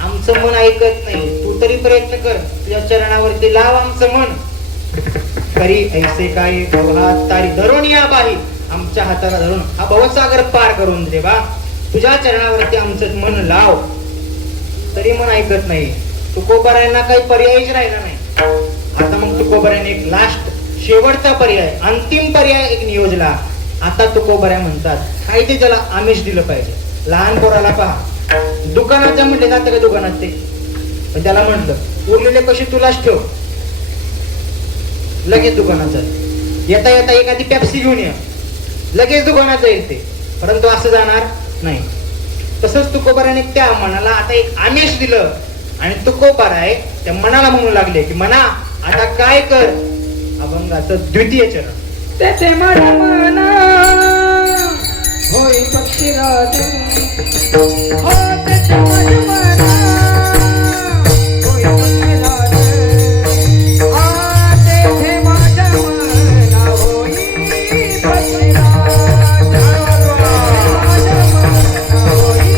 आमचं मन ऐकत नाही, तू तरी प्रयत्न कर, तुझ्या चरणावरती लाव आमचं मन. करी ऐसे काही भवहा तारी धरोनिया पाही, आमच्या हाताला धरून हा भवसागर पार करून देवा, तुझ्या चरणावरती आमचं मन लाव. तरी मन ऐकत नाही. तुकोबरायांना काही पर्यायच राहिला नाही. आता मग तुकोबरायांनी एक लास्ट शेवटचा पर्याय, अंतिम पर्याय एक नियोजला. आता तुकोबऱ्या म्हणतात, काही ते त्याला आमिष दिलं पाहिजे. लहान पोराला पहा, दुकानात म्हणले जातं का दुकानात ते, पण त्याला म्हटलं उरलेले कशी तुलाच ठेव, लगेच दुकानात जाईल. येता येता एखादी पेप्सी घेऊन ये, लगेच दुकानात जाईल ते. परंतु असं जाणार नाही. तसंच तुकोबराने त्या मनाला आता एक आमिष दिलं आणि तुकोबराय त्या मनाला म्हणू लागले की मना आता काय कर. अभंगाचं द्वितीय चरण. तेथे माझ्या मना होय पक्षीराज, हो तेथे माझ्या मना होय पक्षीराज, तेथे माझ्या मना होय पक्षीराज, माझ्या मना होय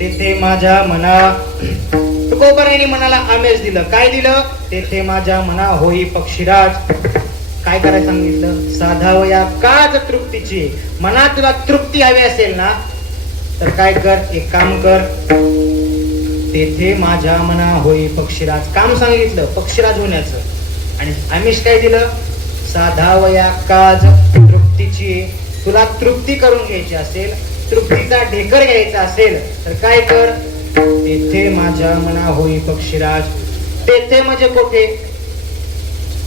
तेथे माझ्या मना. तुकोबरायांनी मनाला आमेश दिलं. काय दिलं? तेथे माझ्या मना होई पक्षीराज. काय करायला सांगितलं? साधावया काज तृप्तीची. मनात तुला तृप्ती हवी असेल ना तर काय कर, एक काम कर, तेथे माझ्या मना होई पक्षीराज. काम सांगितलं पक्षीराज होण्याचं आणि आमिष काय दिलं? साधावया काज तृप्तीची. तुला तृप्ती करून घ्यायची असेल, तृप्तीचा ढेकर घ्यायचा असेल तर काय कर, तेथे माझ्या मना होई पक्षीराज. तेथे म्हणजे कोठे,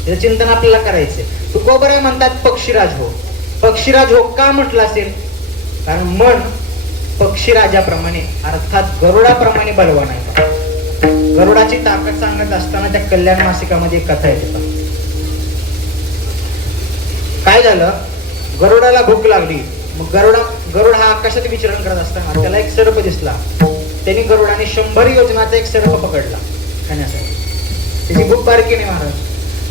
याचं चिंतन आपल्याला करायचंय. तुकोबराय म्हणतात पक्षीराज हो. पक्षीराज हो का म्हटलं असेल? कारण मन पक्षीराजाप्रमाणे अर्थात गरुडाप्रमाणे बलवान आहे. गरुडाची ताकद सांगत असताना त्या कल्याण मासिकामध्ये एक कथा येते. काय झालं, गरुडाला भूक लागली. मग गरुड हा आकाशात विचरण करत असताना त्याला एक सर्प दिसला. त्यांनी गरुडाने 100 योजनाचा एक सर्प पकडला खाण्यासाठी. त्याची भूक बारकी नाही महाराज.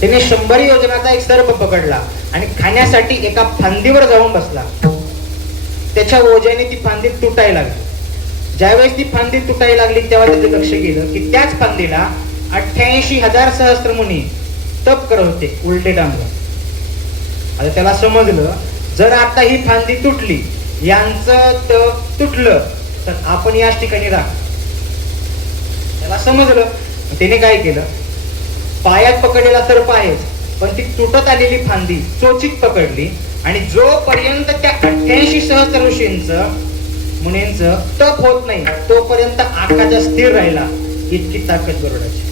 त्याने 100 योजनाचा एक सर्प पकडला आणि खाण्यासाठी एका फांदीवर जाऊन बसला. त्याच्या ओझ्याने ती फांदी तुटायला लागली. ज्यावेळेस ती फांदी तुटायला लागली तेव्हा त्याचं लक्ष गेलं की त्याच फांदीला 88,000 सहस्त्रमुनी तप करत होते उलटे टांगून. आता त्याला समजलं जर आता ही फांदी तुटली, यांचं तप तुटलं तर आपण याच ठिकाणी राहू. त्याला समजलं. त्याने काय केलं, पायात पकडलेला सर्प आहेच, पण ती तुटत आलेली फांदी चोचीत पकडली आणि जोपर्यंत त्या 88 सहस्त्र ऋषींचं मुनींचं तप होत नाही तोपर्यंत आकाशात स्थिर राहिला. इतकी ताकद गरुडाची.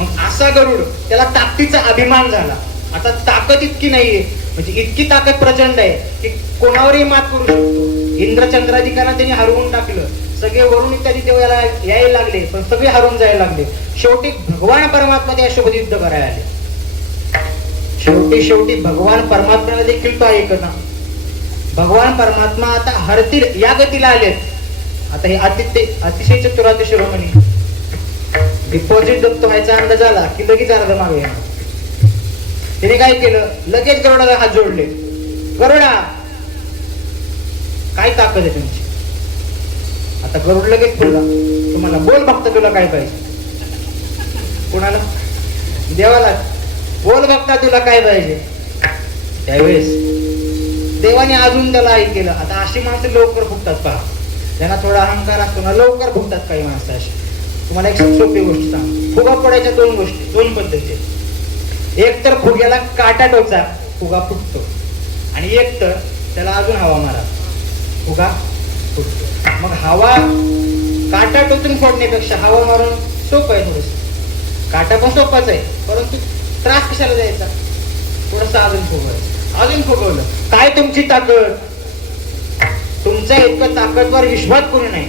मग असा गरुड, त्याला ताकदीचा अभिमान झाला. आता ताकद इतकी नाहीये, म्हणजे इतकी ताकद प्रचंड आहे की कोणावरही मात करू शकतो. इंद्रचंद्राधिकांना त्यांनी हरवून टाकलं. सगळे वरुण इत्यादी देव यायला लागले, पण सगळे हरवून जायला लागले. शेवटी भगवान परमात्मा त्यासोबत युद्ध करायला आले. शेवटी भगवान परमात्म्याला देखील तो ऐकना. भगवान परमात्मा आता हरतील या गतीला आलेत. आता हे अतिशय चतुराती शिरोमणी डिपॉझिट जप्त व्हायचा अंदाज आला की लगेच अर्ध मागे येणार. त्याने काय केलं, लगेच गरुडाला हात जोडले. गरुडा, काय ताकद आहे तुमची? आता गरुड लगेच बोलला, तुम्हाला बोल भक्त, तुला काय पाहिजे? कोणाला? देवाला. बोल भक्ता, तुला काय पाहिजे? त्यावेळेस देवाने अजून त्याला आई केलं. आता अशी माणसं लवकर फुगतात पहा, त्यांना थोडा अहंकार असतो ना, लवकर फुगतात काही माणसं अशी. तुम्हाला एक सोपी गोष्ट सांग, फुगा पडायच्या दोन पद्धती. एक तर फुग्याला काटा टोचा, फुगा फुटतो, आणि एक तर त्याला अजून हवा मारा, फुगा फुटतो. मग हवा काटा टोचून फोडण्यापेक्षा हवा मारून सोपं आहे. थोडस काटा पण सोपाच आहे, परंतु त्रास कशाला द्यायचा? थोडस अजून फुगवलं. काय तुमची ताकद? तुमच्या इतकं ताकदवर विश्वास कोणी नाही.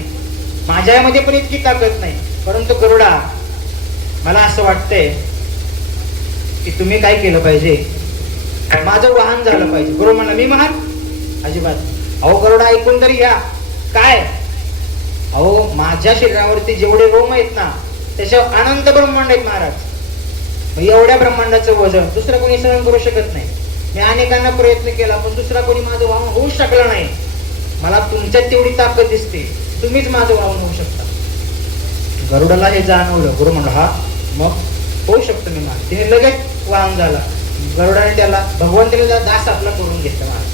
माझ्यामध्ये पण इतकी ताकद नाही. परंतु गरुडा, मला असं वाटतंय की तुम्ही काय केलं पाहिजे, माझं वाहन झालं पाहिजे. गुरु म्हणा, मी महान? अजिबात. अहो गरुडा, ऐकून तरी घ्या. काय? अहो, माझ्या शरीरावरती जेवढे रोम आहेत ना, त्याच्यावर अनंत ब्रह्मांड आहेत महाराज. एवढ्या ब्रह्मांडाचं वजन दुसरं कोणी सहन करू शकत नाही. मी अनेकांना प्रयत्न केला, पण दुसरा कोणी माझं वाहन होऊ शकला नाही. मला तुमच्यात तेवढी ताकद दिसते, तुम्हीच माझं वाहन होऊ शकता. गरुडाला हे जाणवलं. गुरु म्हणलं, हा मग होऊ शकतो मी महाराज. तिने लगेच वाहन झाला. गरुडाने त्याला भगवंताला दास आपला करून घेतला महाराज.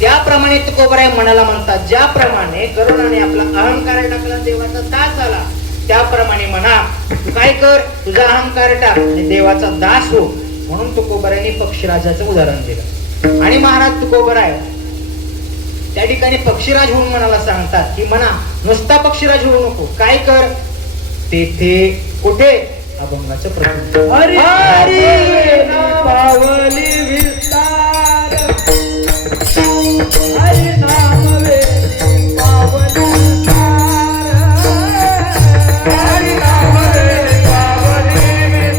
त्याप्रमाणे तुकोबराय म्हणाला म्हणतात, ज्याप्रमाणे गरुडाने आपला अहंकार टाकला, देवाचा दास झाला, त्याप्रमाणे म्हणा तू काय कर, तुझा अहंकार टाक आणि देवाचा दास हो. म्हणून तुकोबरायांनी पक्षीराजाचं उदाहरण दिलं. आणि महाराज तुकोबराय त्या ठिकाणी पक्षीराज होऊन मनाला सांगतात की म्हणा, नुसता पक्षीराज होऊ नको, काय कर, तेथे कुठे अभंगाचं प्रतीक. हरी पावली विस्तार, हरी नाम वेली पावली विस्तार, हरी नाम वेली पावली विस्तार, हरी नाम वेली पावली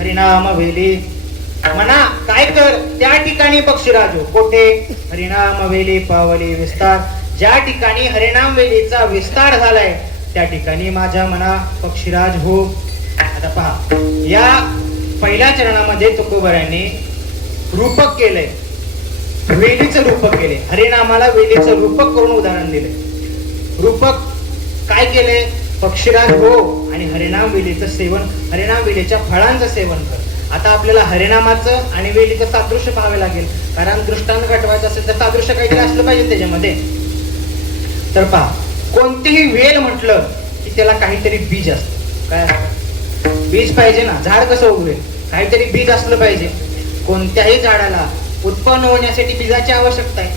हरिनाम वेली म्हणा, काय कर, त्या ठिकाणी पक्षीराज हो. कुठे? हरिनाम वेली पावली विस्तार. ज्या ठिकाणी हरिनाम वेलीचा विस्तार झालाय त्या ठिकाणी माझ्या मना पक्षीराज हो. आता पहा, या पहिल्या चरणामध्ये तुकोबरायांनी रूपक केलंय, वेलीचं रूपक केले. हरिनामाला वेलीचं रूपक करून उदाहरण दिले. रूपक काय केले? पक्षीराज हो आणि हरिनाम वेलीचं सेवन, हरिनाम वेलीच्या फळांचं सेवन कर. आता आपल्याला हरिनामाचं आणि वेलीचं सादृश्य पाहावे लागेल, कारण दृष्टांत घटवायचं असेल तर सादृश्य काहीतरी असलं पाहिजे त्याच्यामध्ये. तर पहा, कोणतीही वेल म्हटलं की त्याला काहीतरी बीज असतं. काय असतं? बीज पाहिजे ना. झाड कसं उगवेल? काहीतरी बीज असलं पाहिजे. कोणत्याही झाडाला उत्पन्न होण्यासाठी बीजाची आवश्यकता आहे.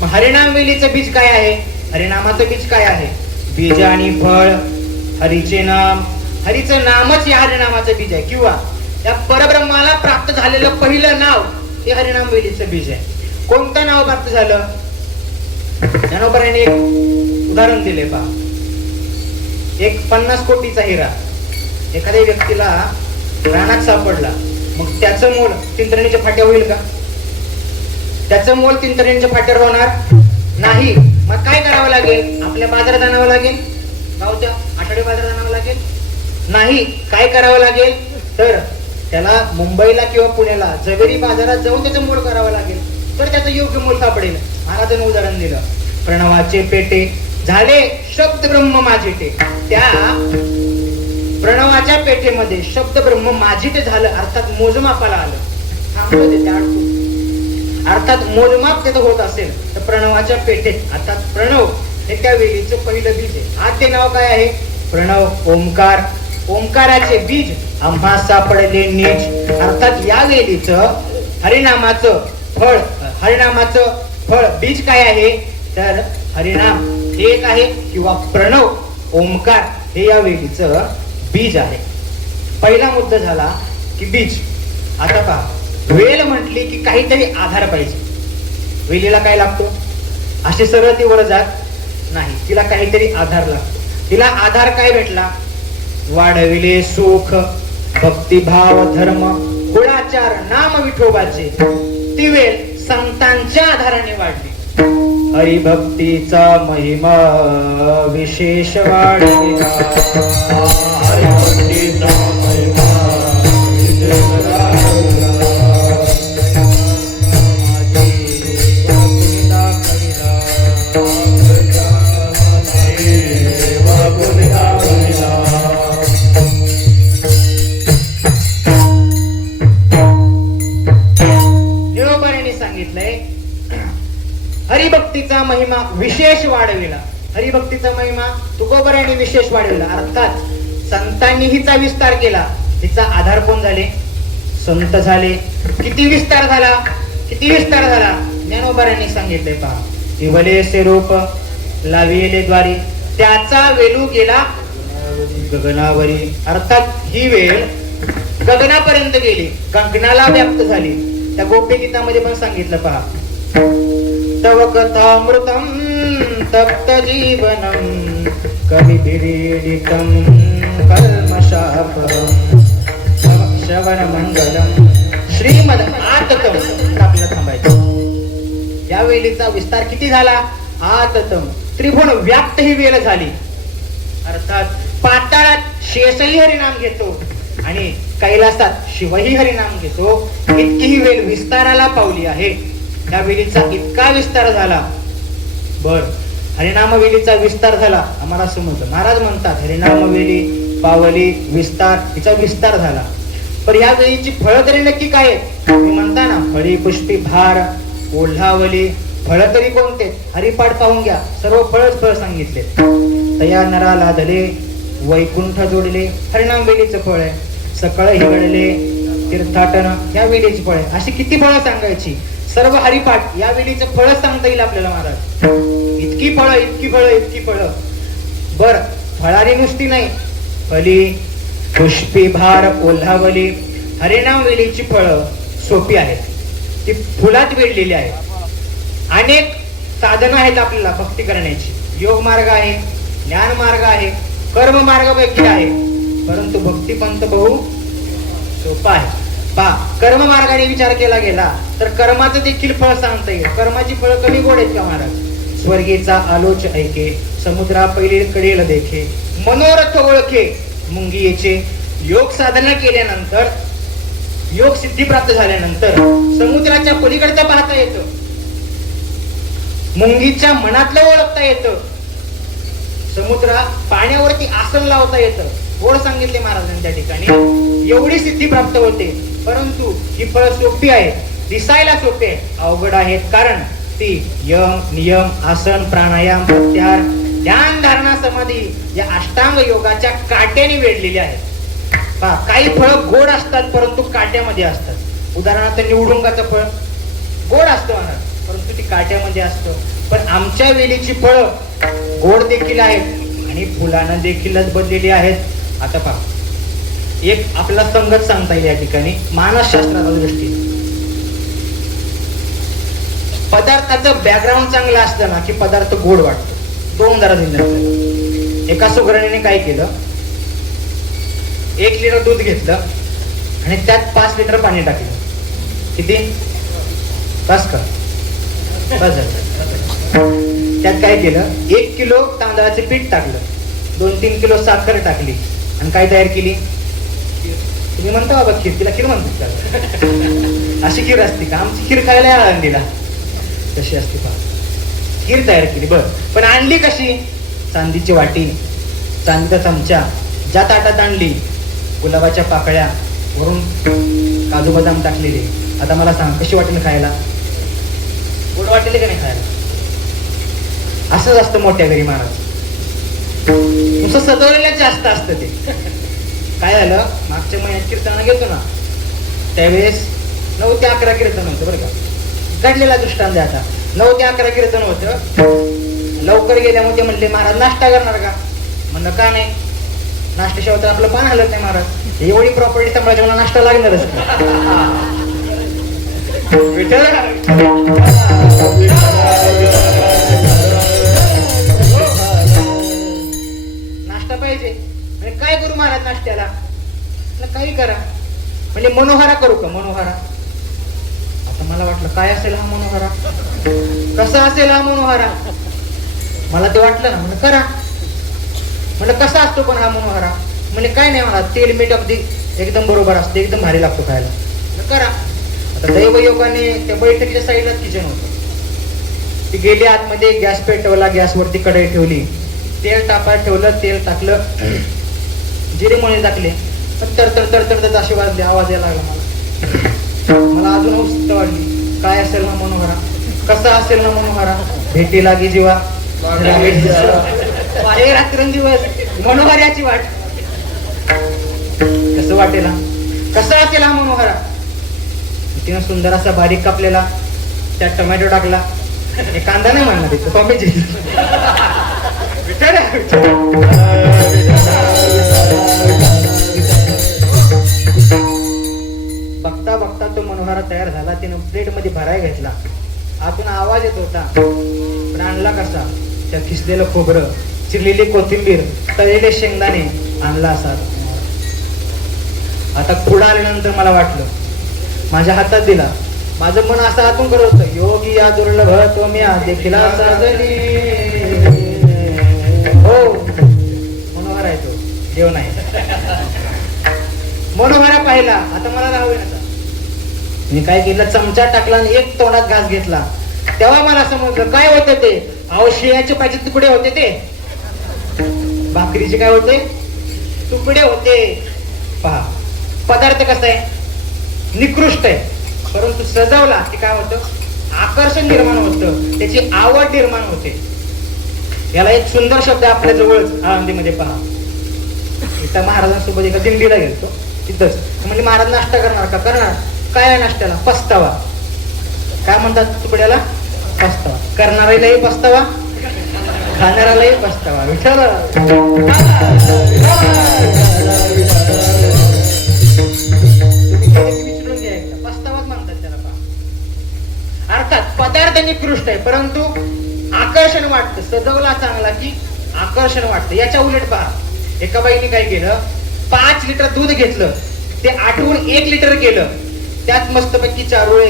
मग हरिनाम वेलीचं बीज काय आहे? हरिनामाचं बीज काय आहे? बीज आणि फळ हरीचे नाम. हरीचं नामच या हरिनामाचं बीज आहे, किंवा या परब्रह्माला प्राप्त झालेलं पहिलं नाव हे हरिनाम वेलीचं बीज आहे. कोणतं नाव प्राप्त झालं? ज्ञानोबरायांनी एक उदाहरण दिले पहा. एक 50 कोटीचा हिरा एखाद्या व्यक्तीला रानात सापडला, मग त्याचं मोल तिंतरणीच्या फाट्या होईल का? त्याचं मोल तिंतरणीच्या फाट्यावर होणार नाही. मग काय करावं लागेल? आपल्या बाजारात आणावं लागेल, गावच्या आठवडे बाजारात आणावं लागेल नाही. काय करावं लागेल? तर त्याला मुंबईला किंवा पुण्याला जवेरी बाजारात जाऊन त्याचं मोल करावं लागेल, तर त्याचं योग्य मोल सापडेल. महाराजांनी उदाहरण दिलं, प्रणवाचे पेटे झाले शब्द ब्रह्म माझिटे. त्या प्रणवाच्या पेठेमध्ये शब्द ब्रह्म माझिटे झालं, अर्थात मोजमापाला आलं. थांबलं ते त्या अर्थात मोजमाप तिथं होत असेल तर प्रणवाच्या पेठेत, अर्थात प्रणव हे त्या वेलीचं पहिलं बीज आहे. आज ते नाव काय आहे? प्रणव, ओंकार. ओंकाराचे बीज आम्हा सापडले नीच. अर्थात या वेलीचं हरिनामाचं फळ, हरिनामाचं फळ बीज काय आहे? तर हरिनाम हे एक आहे, किंवा प्रणव ओंकार हे या वेलीचं बीज आहे. पहिला मुद्दा झाला की बीज. आता पहा, वेल म्हटली की काहीतरी आधार पाहिजे. वेलीला काय लागतो? अशी सरळ ती वर जात नाही, तिला काहीतरी आधार लागतो. तिला आधार काय भेटला? वाढविले सुख, भक्तिभाव, धर्म, कुळाचार, नाम विठोबाचे. ती वेल संतांच्या आधाराने वाढली. हरिभक्तीचा महिमा विशेष वाढविला. हरिभक्तीचा महिमा विशेष वाढविला. हरिभक्तीचा महिमा विशेष वाढविला. हरिभक्तीचा महिमा तुकोबरायांनी विशेष वाढविला. अर्थात संतांनी हिचा विस्तार केला. हिचा आधार कोण झाले? संत झाले. किती विस्तार झाला? किती विस्तार झाला? ज्ञानोबरायांनी सांगितले पहा. इवलेसे रूप लाविले द्वारी, त्याचा वेलू गेला गगनावरी. अर्थात ही वेळ गगनापर्यंत गेली, गगनाला व्याप्त झाली. त्या गोप्य गीतामध्ये पण सांगितलं पहा. तव कथामृतम तप्त जीवनम कविभिरीडितम कल्मषापहम श्रवण मंगलम श्रीमद आततम. आपल्याला थांबायचं. या वेलीचा विस्तार किती झाला? आततम. त्रिभुवन व्याप्त ही वेल झाली. अर्थात पाताळात शेषही हरिनाम घेतो आणि कैलासात शिवही हरिनाम घेतो. इतकी ही वेल विस्ताराला पावली आहे. त्या वेलीचा इतका विस्तार झाला. बर, हरिनाम वेलीचा विस्तार झाला आम्हाला समजलं. महाराज म्हणतात हरिनाम वेली पावली विस्तार, तिचा विस्तार झाला. पण या वेलीची फळं तरी नक्की काय आहेत? तुम्ही म्हणता ना, फळी पुष्पी भार ओल्हावली. फळं तरी कोणते? हरिपाठ पाहून घ्या, सर्व फळच फळ सांगितले. तया नराला धले वैकुंठ जोडले, हरिनाम वेलीचं फळ आहे. सकळ हिगडले तीर्थाटन, या वेलीची फळ आहे. अशी किती फळं सांगायची? सर्व हरिपाठ या वेलीचं फळ सांगता येईल आपल्याला महाराज. इतकी फळं, इतकी फळं, इतकी फळं. बर, फळारी नुसती नाही, फली पुष्पी भार ओल्हावली. हरिनाम वेलीची फळं सोपी आहेत, ती फुलात वेढलेली आहेत. अनेक साधनं आहेत आपल्याला भक्ती करण्याची. योग मार्ग आहे, ज्ञान मार्ग आहे, कर्म मार्ग पैकी आहे. परंतु भक्ती पंथ बहु सोपा आहे. कर्म मार्गाने विचार केला गेला तर कर्माचं देखील फळ सांगता येईल. कर्माची फळं कमी गोड आहेत का महाराज? स्वर्गीचा आलोच ऐके, समुद्रा पलीकडेला देखे, मनोरथ ओळखे मुंगीचे. योग साधना केल्यानंतर योग सिद्धी प्राप्त झाल्यानंतर समुद्राच्या पलीकडचं पाहता येतं, मुंगीच्या मनातलं ओळखता येतं, समुद्रा पाण्यावरती आसन लावता येतं. गोड सांगितले महाराजांनी त्या ठिकाणी. एवढी सिद्धी प्राप्त होते. परंतु ही फळ सोपी आहे, दिसायला सोपी आहे, अवघड आहेत. कारण ती यम नियम आसन प्राणायाम प्रत्याहार ध्यान धारणा समाधी या अष्टांग योगाच्या काट्याने वेढलेली आहेत. पहा, काही फळं गोड असतात परंतु काट्यामध्ये असतात. उदाहरणार्थ निवडुंगाचं फळ गोड असतं म्हणा, परंतु ती काट्यामध्ये असतं. पण आमच्या वेलीची फळं गोड देखील आहेत आणि फुलानं देखीलच बनलेली आहेत. आता पहा, एक आपल्याला संगत सांगता येईल या ठिकाणी मानसशास्त्राच्या दृष्टीने. पदार्थाचं बॅकग्राऊंड चांगलं असलं ना की पदार्थ गोड वाटतो. दोन जरा दिलं. एका सुगरणीने काय केलं, 1 लिटर दूध घेतलं आणि त्यात 5 लिटर पाणी टाकलं. किती? बस का? बस झालं. त्यात काय केलं, 1 किलो तांदळाचे पीठ टाकलं, 2-3 किलो साखर टाकली आणि काय तयार केली? तुम्ही म्हणता बाबा खीर, तिला खीर म्हणतात का? अशी खीर असते का? आमची खीर खायला आळंदीला कशी असते पहा. खीर तयार केली. बर, पण आणली कशी? चांदीची वाटी, चांदीचा चमचा, ज्या ताटात आणली गुलाबाच्या पाकळ्या, वरून काजू बदाम टाकलेले. आता मला सांग, कशी वाटेल खायला? गोड वाटेल का नाही खायला? असंच असतं मोठ्या घरी महाराज. नुसतं सजवलेलं जास्त असतं ते. काय झालं, मागच्या महिन्यात कीर्तनाला घेतो ना, त्यावेळेस 9 ते 11 कीर्तन होतं बरं का. घडलेला दृष्टांत आता 9 ते 11 कीर्तन होतं. लवकर गेल्यामुळे ते म्हणले, महाराज नाश्ता करणार का? म्हणलं का नाही, नाश्त्याशिवाय तर आपलं पान हलत नाही महाराज. एवढी प्रॉपर्टी सांभाळायची, मला नाश्ता लागणारच. नाश्ता पाहिजे. म्हणजे काय करू महाराज नाश्त्याला? काही करा. म्हणजे मनोहारा करू का? मनोहारा. आता मला वाटलं काय असेल हा मनोहारा, कसा असेल हा मनोहारा? मला ते वाटलं ना, म्हणजे करा. म्हणजे कसा असतो पण हा मनोहारा? म्हणजे काय नाही, मला तेल मीठ अगदी एकदम बरोबर असते, एकदम भारी लागतो खायला. करा. आता दैवयोगाने त्या बैठकीच्या साईडलाच किचन होतं. ती गेली आतमध्ये, गॅस पेटवला, गॅसवरती कढई ठेवली, तेल तापायला ठेवलं, तेल टाकलं, जिरे मोहरी टाकले. तर अशी वाजली, आवाज यायला लागला मला अजून उत्सुकता वाढली. काय असेल ना मनोहरा, कसा असेल ना मनोहरा? भेटी लागी जीवा बाहेर रात्रंदिवस मनोहराची वाट. कसं वाटेल, कसा असेल हा मनोहरा? तिनं सुंदर असा बारीक कापलेला त्यात टोमॅटो टाकला. हे कांदा नाही म्हणणार, तिथं टोमॅटो. बघता बघता तो मनोहरा तयार झाला. तिनं प्लेट मध्ये भराय घेतला. आतून आवाज येत होता, पण आणला कसा? त्या खिसलेलं खोबरं, चिरलेली कोथिंबीर, तळलेले शेंगदाणे आणला असा. आता पुढे आल्यानंतर मला वाटलं, माझ्या हातात दिला. माझं मन असं हातून करत होतं, योगी या दुर्लभ तो मी देखील साजनी. हो, मनोहरा आहे तो, देव नाही. मनोहरा पाहिला. आता मला राहू नका. मी काय केलं, चमचा टाकला आणि एक तोंडात घास घेतला. तेव्हा मला समजलं काय होतं ते. अहो, शेळ्याचे पाहिजे तुकडे होते ते, भाकरीचे काय होते, तुकडे होते. पहा, पदार्थ कसा आहे, निकृष्ट आहे, परंतु सजवला की काय होतं, आकर्षण निर्माण होतं, त्याची आवड निर्माण होते. याला एक सुंदर शब्द आपल्या जवळच आळंदीमध्ये पहा. इथं महाराजांसोबत एका दिंडीला गेलतो, तिथंच म्हणजे महाराज नाश्ता करणार का? करणार. काय आहे नाश्त्याला? पस्तावा. काय म्हणतात तुकड्याला? पस्तावा. करणाऱ्यालाही पस्तावा, खाणाऱ्यालाही पस्तावा. विचार विचारून घ्या एकदा, पस्तावाच म्हणतात त्याला. पहा, अर्थात पदार्थ निकृष्ट आहे, परंतु आकर्षण वाटतं. सजवला चांगला की आकर्षण वाटतं. याच्या उलट पहा, एका बाईने काय केलं, 5 लिटर दूध घेतलं, ते आटवून 1 लिटर केलं. त्यात मस्तपैकी चारोळे,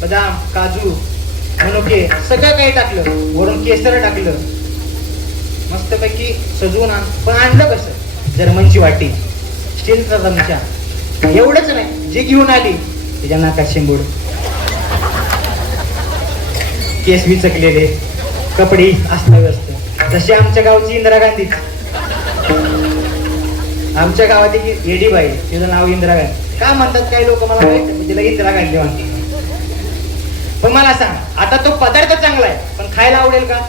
बदाम, काजू, मनुके सगळं काही टाकलं, वरून केसर टाकलं, मस्तपैकी सजवून पण आणलं कसं? जर्मनची वाटी, स्टीलचा चमचा, एवढंच नाही, जी घेऊन आली तिच्या नाकात शिंबूड, केस विचकलेले, कपडे अस्ताव्यस्त, जशी आमच्या गावची इंदिरा गांधी. आमच्या गावात एक येडीबाई, तिचं नाव इंदिरा गांधी. का म्हणतात काही लोक मला माहित नाही, तिला इंदिरा गांधी म्हणते. पण मला सांग, आता तो पदार्थ चांगला आहे पण खायला आवडेल का?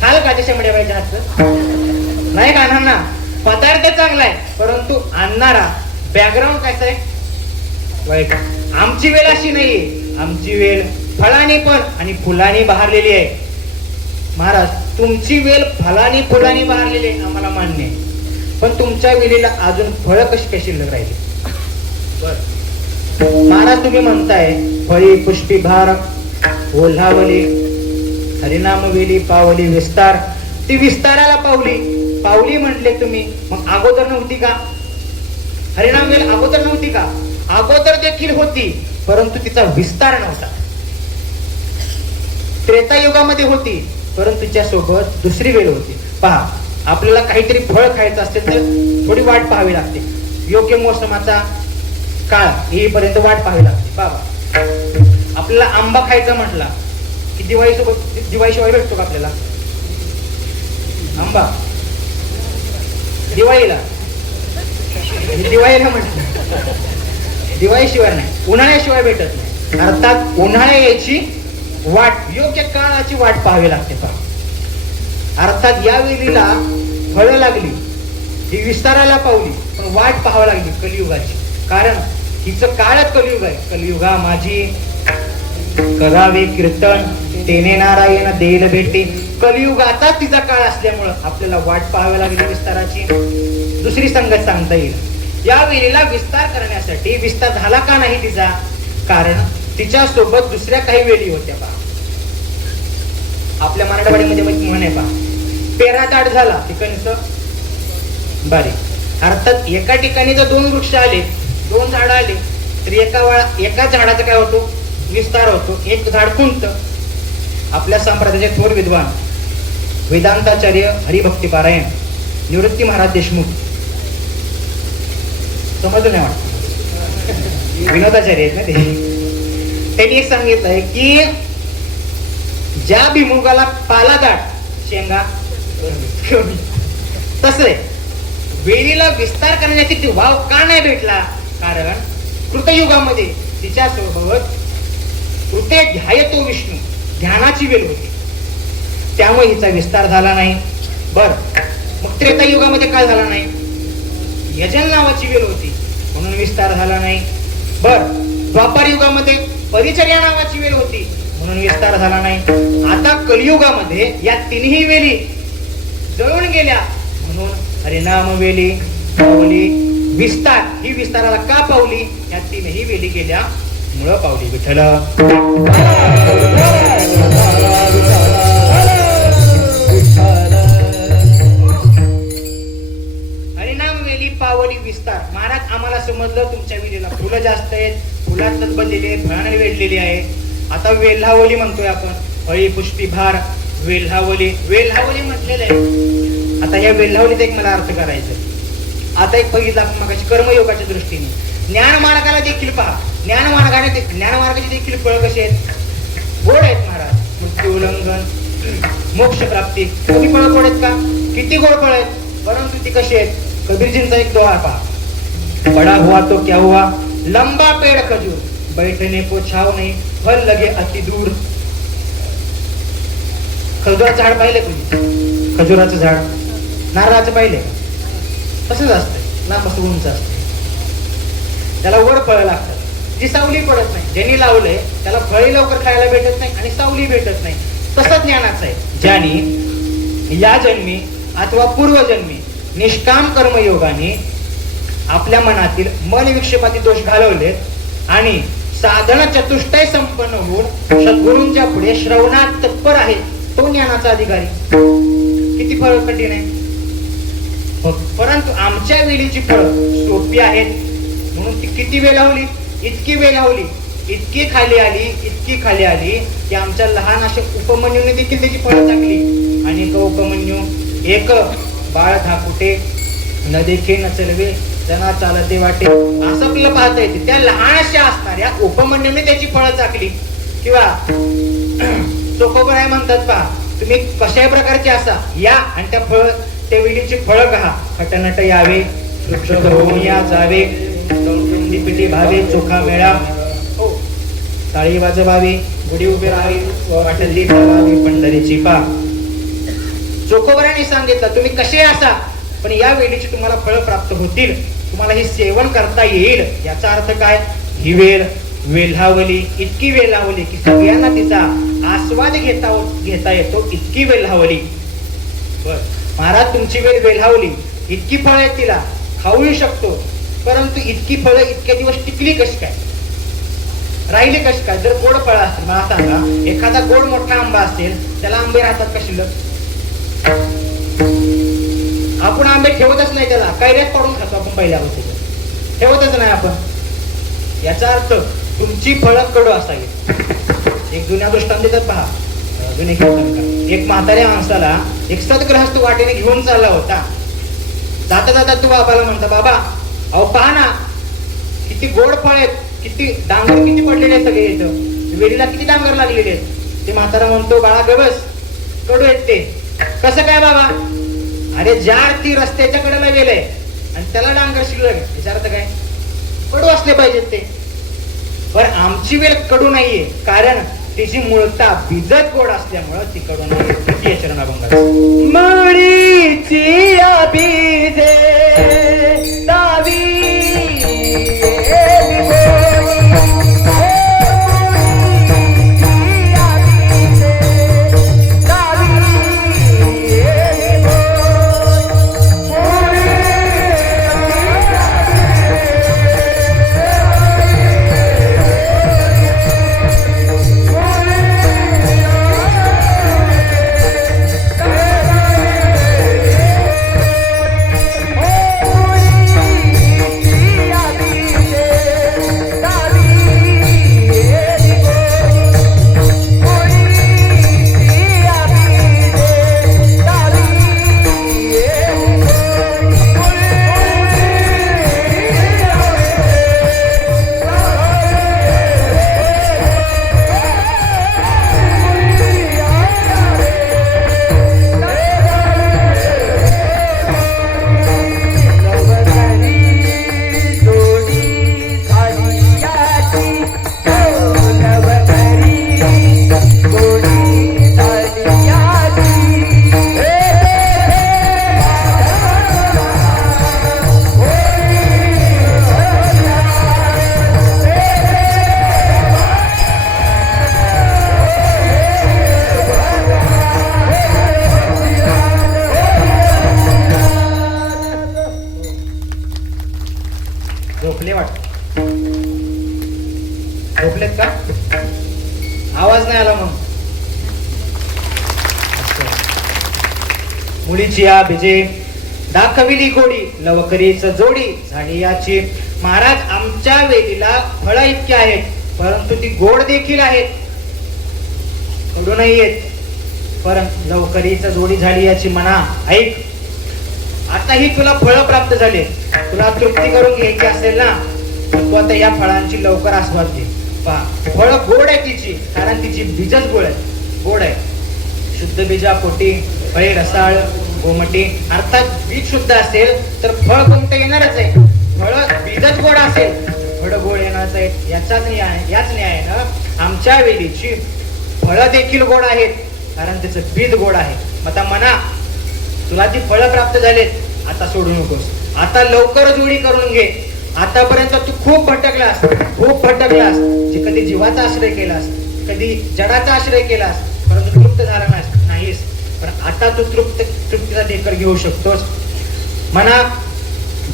खाल का त्याच्या मिळायच्या हातचं? नाही खाणार ना. पदार्थ चांगला आहे परंतु आणणारा बॅकग्राऊंड कसा आहे वाईट. आमची वेळ अशी नाहीये, आमची वेळ फळाने पण आणि फुलाने बहरलेली आहे. महाराज, तुमची वेळ फळाने फुलाने बहरलेली आहे आम्हाला मान्य आहे, पण तुमच्या वेळेला अजून फळं कशी कशी शिल्लक राहिली? महाराज, तुम्ही म्हणताय फळी पुष्पी भार ओल्हावली, हरिनाम वेली पावली विस्तार. ती विस्ताराला पावली पावली म्हटले तुम्ही, मग अगोदर नव्हती का? हरिनाम वेल अगोदर नव्हती का? अगोदर देखील होती परंतु तिचा विस्तार नव्हता. त्रेतायुगामध्ये होती परंतु तिच्यासोबत दुसरी वेळ होती. पहा, आपल्याला काहीतरी फळ खायचं असेल तर थोडी वाट पाहावी लागते. योग्य मोसमाचा काळ येईपर्यंत वाट पाहावी लागते. बाबा, आपल्याला आंबा खायचा म्हटला की दिवाळीशिवाय भेटतो का आपल्याला आंबा? दिवाळीला म्हटलं, दिवाळीशिवाय नाही, उन्हाळ्याशिवाय भेटत नाही. अर्थात उन्हाळ्या यायची वाट, योग्य काळाची वाट पाहावी लागते. पहा, अर्थात या वेळीला फळं लागली, ही विस्ताराला पावली, पण वाट पाहावी लागली कलियुगाची. कारण हिचं काळच कलियुग आहे. कलियुगा माझी करावे कीर्तन, तेने नारायण देईल भेटी. कलियुगाचाच तिचा काळ असल्यामुळं आपल्याला वाट पाहावी लागली विस्ताराची. दुसरी संगत सांगता येईल, या वेळेला विस्तार करण्यासाठी विस्तार झाला का नाही तिचा? कारण तिच्या सोबत दुसऱ्या काही वेळी होत्या. पहा, आपल्या मराठवाड्यामध्ये म्हण आहे, पहा, पेरा दाट झाला ती कणस बारीक. अर्थात एका ठिकाणी जर दोन वृक्ष आले, दोन झाडं आले, तर एका झाडाचा काय होतो? विस्तार होतो. एक झाड खुंट. आपल्या संप्रदायाचे थोर विद्वान वेदांताचार्य हरिभक्ती पारायण निवृत्ती महाराज देशमुख, समजलं नाही वाटत, विनोदाचार्य आहेत ना ते, त्यांनी एक सांगितलंय की ज्या भिमुगाला पाला दाट शेंगा तसे वेळीला विस्तार करण्याची ती वाव का नाही भेटला? कारण कृतयुगामध्ये तिच्यासोबत कृते ध्यायतो विष्णू, ध्यानाची वेळ होती, त्यामुळे हिचा विस्तार झाला नाही. बर, मग त्रेतायुगामध्ये काय झाला नाही? यजन नावाची वेळ होती म्हणून विस्तार झाला नाही. बर, द्वापार युगामध्ये परिचर्या नावाची वेळ होती म्हणून विस्तार झाला नाही. आता कलियुगामध्ये या तिन्ही वेळी जळून गेल्या म्हणून हरिनाम वेली पावली विस्तार. ही विस्ताराला का पावली? या तीनही वेळी गेल्या मुळे पावली विठ्ठल. हरिनाम वेली पावली विस्तार. महाराज, आम्हाला समजलं तुमच्या वेलीला फुलं जास्त आहेत, फुलातच बनलेली आहे, फळाने वेढलेली आहे. आता वेल्हावली म्हणतोय आपण, फळी पुष्पी भार वेल्हावली. वेल्हावली म्हटलेलं आहे. आता या वेल्हावलीचा एक मला अर्थ करायचा. आता एक बघितलं आपण मगाशी कर्मयोगाच्या दृष्टीने. ज्ञान मार्गाला देखील पहा, ज्ञानमार्गाची देखील फळं कशी आहेत? गोड आहेत महाराज. मृत्यू उल्लंघन, मोक्ष प्राप्ती, कधी फळं गोड आहेत का? किती गोड फळ आहेत, परंतु ती कशी आहेत? कबीरजींचा एक दोहा पहा, बडा हुआ तो क्या हुआ, लंबा पेड़ खजूर, बैठने को छाव नाही, फल लगे अति दूर. खजूराचं झाड पाहिले तुम्ही? खजुराचं झाड, नारळाचं पाहिले? तसंच असतं, लांब असं उंच असतं, त्याला वर फळं लागतात, जी सावली पडत नाही. ज्यांनी लावलंय त्याला फळे लवकर खायला भेटत नाही आणि सावली भेटत नाही. तसंच ज्ञानाचं आहे. ज्याने या जन्मी अथवा पूर्वजन्मी निष्काम कर्मयोगाने आपल्या मनातील मन विक्षेपाती दोष घालवले आणि साधन चतुष्टय संपन्न होऊन सद्गुरूंच्या पुढे श्रवणात तत्पर आहे, तो ज्ञानाचा अधिकारी. किती फळ कठीण आहे, परंतु आमच्या वेळीची फळं सोपी आहेत म्हणून ती किती वेळ लावली? इतकी वेळ लावली, इतकी खाली आली, इतकी खाली आली की आमच्या लहान अशा उपमन्यूने देखील त्याची फळं टाकली. आणि उपमन्यू एक बाळ धाकुटे न देखे न चलवे, जना चालते वाटे असं आपल्याला पाहता येते. त्या लहानशा असणाऱ्या उपमन्यूने त्याची फळं चाकली. किंवा चोखोबराय म्हणतात पहा, तुम्ही कशाही प्रकारचे असा या आणि त्या वेलीची फळं कहा. खटनट यावे, वृक्ष होऊन या जावे, पिटी भावे, चोखा मेळा हो, टाळी वाजवावी, गुढी उभी राहावी, वाटली ठेवावी पंढरीची पा. चोखोबराने सांगितलं तुम्ही कसे असा पण या वेलीची तुम्हाला फळं प्राप्त होतील, तुम्हाला हे सेवन करता येईल. याचा अर्थ काय? ही वेल वेल्हावली, इतकी वेल्हावली की सगळ्यांना तिचा आस्वाद घेता येतो, इतकी वेल्हावली. बर महाराज तुमची वेल वेल्हावली, इतकी फळं आहेत तिला, खाऊ शकतो, परंतु इतकी फळं इतके दिवस टिकली कशी काय, राहिली कशी काय? जर गोड फळं असतील मला सांगा, एखादा गोड मोठा आंबा असेल त्याला आंबे राहतात कशी? आपण आंबे ठेवतच नाही, त्याला कैऱ्यात पडून खातो आपण, पहिल्यापासून ठेवतच नाही आपण. याचा अर्थ तुमची फळं कडू असावी. एक जुन्या दृष्टांत देतात पहा, जुने कीर्तनकार. एक म्हाताऱ्या माणसाला एक सद्ग्रहस्थ वाटेने घेऊन चालला होता. जाता जाता तू बाबाला म्हणता, बाबा अहो पहा ना किती गोड फळ आहेत, किती डांगर किती पडलेले आहेत, सगळे इथं वेलीला किती डांगर लागलेले आहेत. ते म्हातारा म्हणतो, बाळा गबस, कडू आहेत ते. कसं काय बाबा? अरे ज्या ती रस्त्याच्या कडेला वेल आहे आणि त्याला डांगर शिल्लक आहे, याचा अर्थ काय? कडू असले पाहिजेत ते. पण आमची वेल कडू नाहीये, कारण तिची मूळता बिजत गोड असल्यामुळं ती कडू नाहीये. किती चरणाभंगात मळीची बीजे दावी झोपले वाटत. झोपलेत का? आवाज नाही आला मग. मुलीची या बिजे दाखविली गोडी, लवकरीच जोडी झाली याची. महाराज आमच्या वेलीला फळं इतकी आहेत, परंतु ती गोड देखील आहेत, कडू नाही आहेत. परंतु लवकरीच जोडी झाली याची म्हणा. ऐक, आताही तुला फळं प्राप्त झाले, तुला तृप्ती करून घ्यायची असेल ना, तू आता या फळांची लवकर आस्वाद घे. पहा फळ गोड आहे तिची, कारण तिची बीजच गोड आहे. शुद्ध बीजा पोटी फळे रसाळ गोमटी, अर्थात बीज शुद्ध असेल तर फळ कोणतं येणारच आहे. फळ बीजच गोड असेल, फळ गोड येणारच आहे. याच न्यायानं आमच्या वेलीची फळं देखील गोड आहेत, कारण त्याचं बीज गोड आहे. आता म्हणा तुला ती फळं प्राप्त झालीत, आता सोडू नकोस, आता लवकर जोडी करून घे. आतापर्यंत तू खूप भटकलास, जे कधी जीवाचा आश्रय केलास, कधी जडाचा आश्रय केलास, परंतु तृप्त झाला नाहीस. पण आता तू तृप्तीचा ढेकर घेऊ शकतोस. म्हणा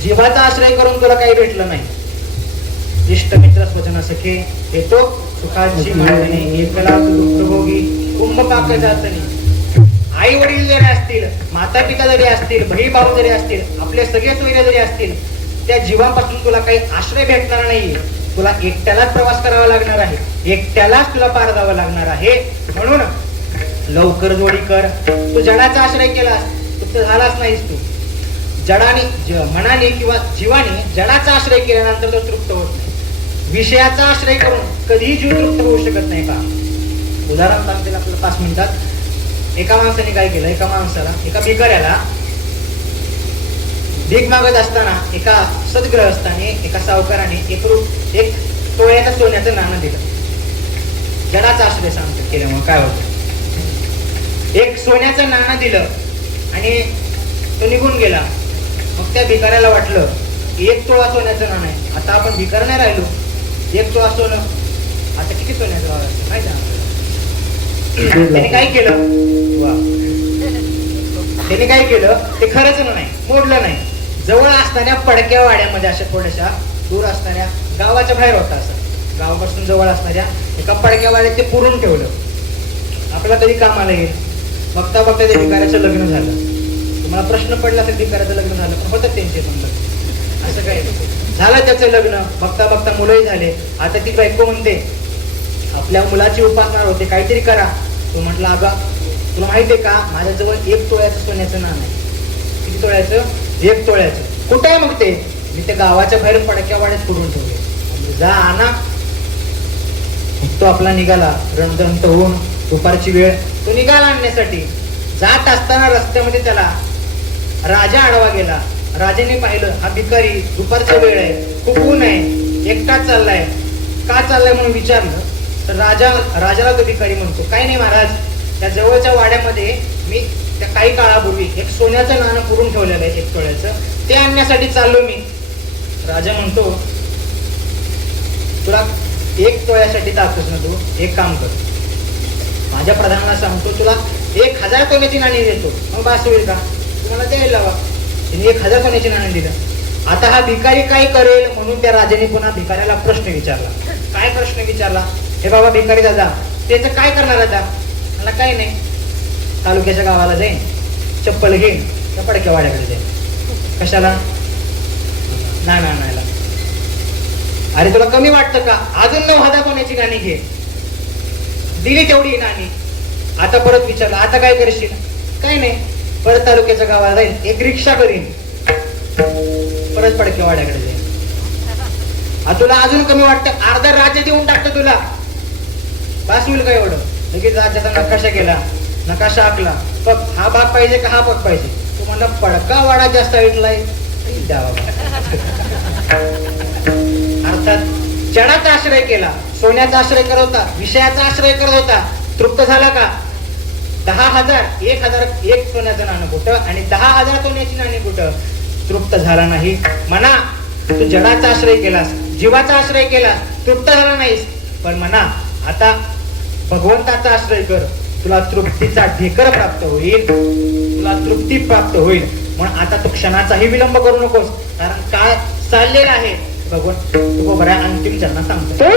जीवाचा आश्रय करून तुला काही भेटलं नाही. इष्ट मित्र स्वजन सखे येतो सुखाची मांडणी, एकला तू दुःख भोगी कुंभ पाक जातनी. आई वडील जरी असतील, माता पिता जरी असतील, बहीण भाऊ जरी असतील, आपले सगळे सोयरे जरी असतील, त्या जीवापासून तुला काही आश्रय भेटणार नाही. तुला एकट्यालाच प्रवास करावा लागणार आहे, एकट्यालाच तुला पार जावं लागणार आहे. म्हणून लवकर जोडी कर. तू जडाचा आश्रय केलास, तू झालाच नाहीस. तू मनाने किंवा जीवाने जडाचा आश्रय केल्यानंतर तो तृप्त होत नाही. विषयाचा आश्रय करून कधीही जीव तृप्त होऊ शकत नाही का? उदाहरण सांगतील आपल्याला 5 मिनिटात. एका माणसाने काय केलं, एका भिकाऱ्याला भीक मागत असताना एका सद्ग्रहस्थाने, एका सावकाराने एक तोळ्याच्या सोन्याचं नाणं दिलं. जडाचा आश्रय सांगतो केल्यामुळे काय होतं, एक सोन्याचं नाणं दिलं आणि तो निघून गेला. मग त्या भिकाऱ्याला वाटलं 1 तोळा सोन्याचं नाणं आहे, आता आपण भिकार नाही राहिलो, 1 तोळा सोनं, आता किती सोन्याचं भाव असतं माहिती आहे? त्याने काय केलं, ते खरंच नाही, मोडलं नाही. जवळ असणाऱ्या पडक्या वाड्यामध्ये, अशा थोड्याशा दूर असणाऱ्या गावाच्या बाहेर होता, असं गावापासून जवळ असणाऱ्या एका पडक्या वाड्यात ते पुरून ठेवलं. आपल्याला कधी कामाला येईल. बघता बघता ते भिकाऱ्याचं लग्न झालं. तुम्हाला प्रश्न पडला असेल भिकाऱ्याचं लग्न झालं, पण होतं त्यांचे पण लग्न, असं काही झालं त्याचं लग्न. बघता बघता मुलंही झाले. आता ती बायको म्हणते आपल्या मुलाची उपासना होते, काहीतरी करा. तो म्हटला, अगं तुला माहितीये का, माझ्याजवळ 1 तोळ्याचं सोन्याचं नाणं आहे. किती तोळ्याचं? 1 तोळ्याचं. कुठं आहे मग ते? मी त्या गावाच्या बाहेर पडक्या वाड्यात पुरून ठेवले. जा आणा. तो आपला निघाला, रणदंत होऊन, दुपारची वेळ, तो निघाला आणण्यासाठी. जात असताना रस्त्यामध्ये त्याला राजा आडवा गेला. राजाने पाहिलं, हा भिकारी, दुपारची वेळ आहे, खूप ऊन आहे, एकटाच चाललाय, का चाललाय म्हणून विचारलं. तर राजाला तो भिकारी म्हणतो, काही नाही महाराज, त्या जवळच्या वाड्यामध्ये मी त्या काही काळापूर्वी एक सोन्याचं नाणं पुरून ठेवलेलं आहे 1 तोळ्याचं, ते आणण्यासाठी चाललो मी. राजा म्हणतो, तुला 1 तोळ्यासाठी जातोस ना तू, एक काम कर, माझ्या प्रधानाला सांगतो तुला 1000 सोन्याची नाणी देतो, मग बास होईल का? तुम्हाला द्यायला लावा. तिने 1000 सोन्याची नाणी दिलं. आता हा भिकारी काय करेल म्हणून त्या राजाने पुन्हा भिकाऱ्याला प्रश्न विचारला. काय प्रश्न विचारला? हे बाबा भिकारी दादा, त्याचं काय करणार दादा? मला काय नाही, तालुक्याच्या गावाला जाईन, चप्पल घेईन, त्या पडक्या वाड्याकडे जाईन. कशाला? नाण्याला. अरे तुला कमी वाटतं का? अजून 9000 सोन्याची नाणी घे. दिली तेवढी नाणी. आता परत विचारलं, आता काय करशील? काय नाही, परत तालुक्याच्या गावाला जाईन, एक रिक्षा करीन, परत पडक्या वाड्याकडे जाईन. तुला अजून कमी वाटतं? अर्धा राज्य देऊन टाकतो तुला, बास होईल का एवढं? लगेच राज्याचा नकाशा केला, नकाशा आखला, बघ हा भाग पाहिजे का हा भाग पाहिजे? तू म्हणला पडका वाडा जास्त ऐकलाय, अर्थात जडाचा आश्रय केला, सोन्याचा आश्रय करत होता, विषयाचा आश्रय करत होता, तृप्त झाला का? 10,000 1 सोन्याचं नाणं कुठं आणि 10,000 सोन्याची नाणी कुठं? तृप्त झाला नाही. म्हणा तू जडाचा आश्रय केलास, जीवाचा आश्रय केलास, तृप्त झाला नाहीस, पण म्हणा आता भगवंताचा आश्रय कर, तुला तृप्तीचा ढेकर प्राप्त होईल, तुला तृप्ती प्राप्त होईल. म्हणून आता तू क्षणाचाही विलंब करू नकोस, कारण काय चाललेलं आहे भगवंत तू बऱ्या अंतिम चरणात सांगतो.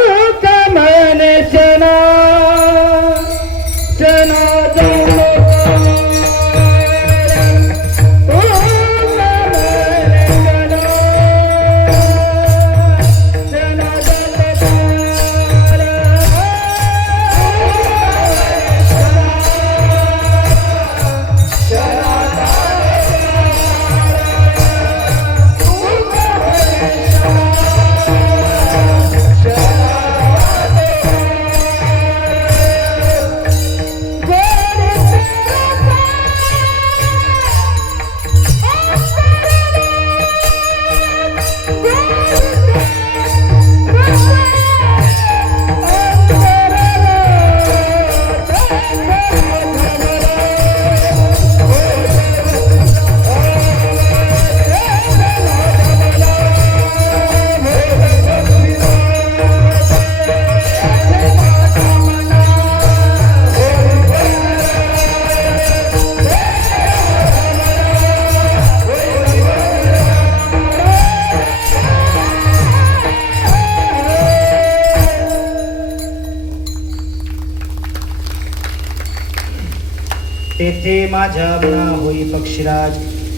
तेथे माझ्या मना होई पक्षीराज,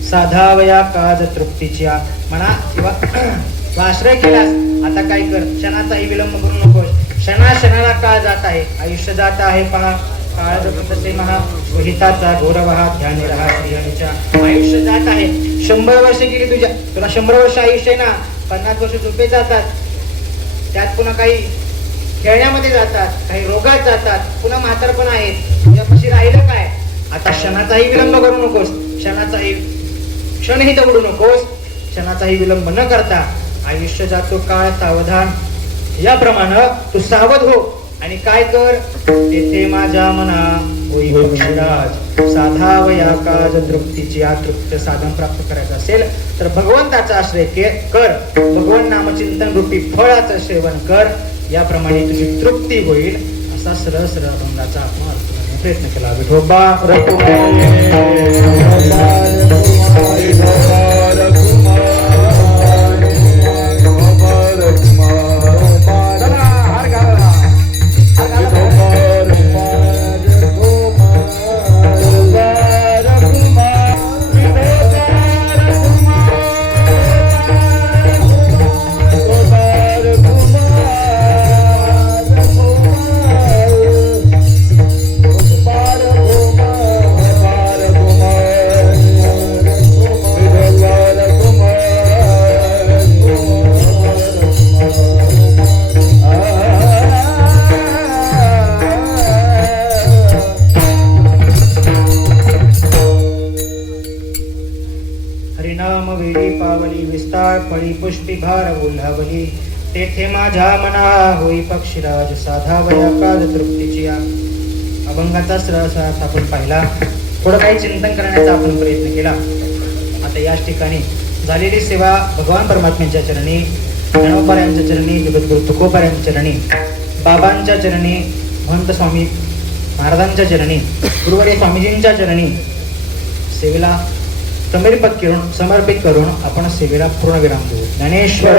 साधावया काज तृप्तीच्या. म्हणा किंवा तू आश्रय केलास, आता काय कर, क्षणाचाही विलंब करू नकोस. क्षणाला काळ जात आहे, आयुष्य जात आहे पहा. काळ तसे महा विहिताचा गौरव हा ध्यान राहा श्रीहरीच्या. आयुष्य जात आहे, 100 वर्ष गेली तुझ्या, तुला 100 वर्ष आयुष्य आहे ना, 50 वर्ष झोपे जातात, त्यात पुन्हा काही खेळण्यामध्ये जातात, काही रोगात जातात, पुन्हा म्हातारपण आहेत, तुझ्यापाशी राहिलं काय? आता क्षणाचाही विलंब करू नकोस, क्षणही दवडू नकोस, क्षणाचाही विलंब न करता आयुष्य जातो काळ सावधान, याप्रमाणे तू सावध हो आणि काय कर, तेथे माझ्या मना होई पक्षीराज. साधावया काज तृप्तीची, तृप्त साधन प्राप्त करायचं असेल तर भगवंताचा आश्रय कर, भगवान नामचिंतन रूपी फळाचं सेवन कर, याप्रमाणे तुझी तृप्ती होईल. असा सरळ सरळ अभंगाचा आपण अर्थ करण्याचा प्रयत्न केला. विठोबा हरिनाम वेळी पावली विस्तार फळी पुष्पी भार ओल्हावली, तेथे माझ्या मना होई पक्षीराज. साधावया काज तृप्तीची. अभंगाचा सरळ अर्थ आपण पाहिला, थोडं काही चिंतन करण्याचा आपण प्रयत्न केला. आता याच ठिकाणी झालेली सेवा भगवान परमात्म्यांच्या चरणी, ज्ञानोबाऱ्यांच्या चरणी, जगद्गुरु तुकोबाऱ्यांच्या चरणी, बाबांच्या चरणी, महंत स्वामी महाराजांच्या चरणी, गुरुवर्य स्वामीजींच्या चरणी सेवेला समर्पित करून आपण सेवेला पूर्ण विराम देऊ. ज्ञानेश्वर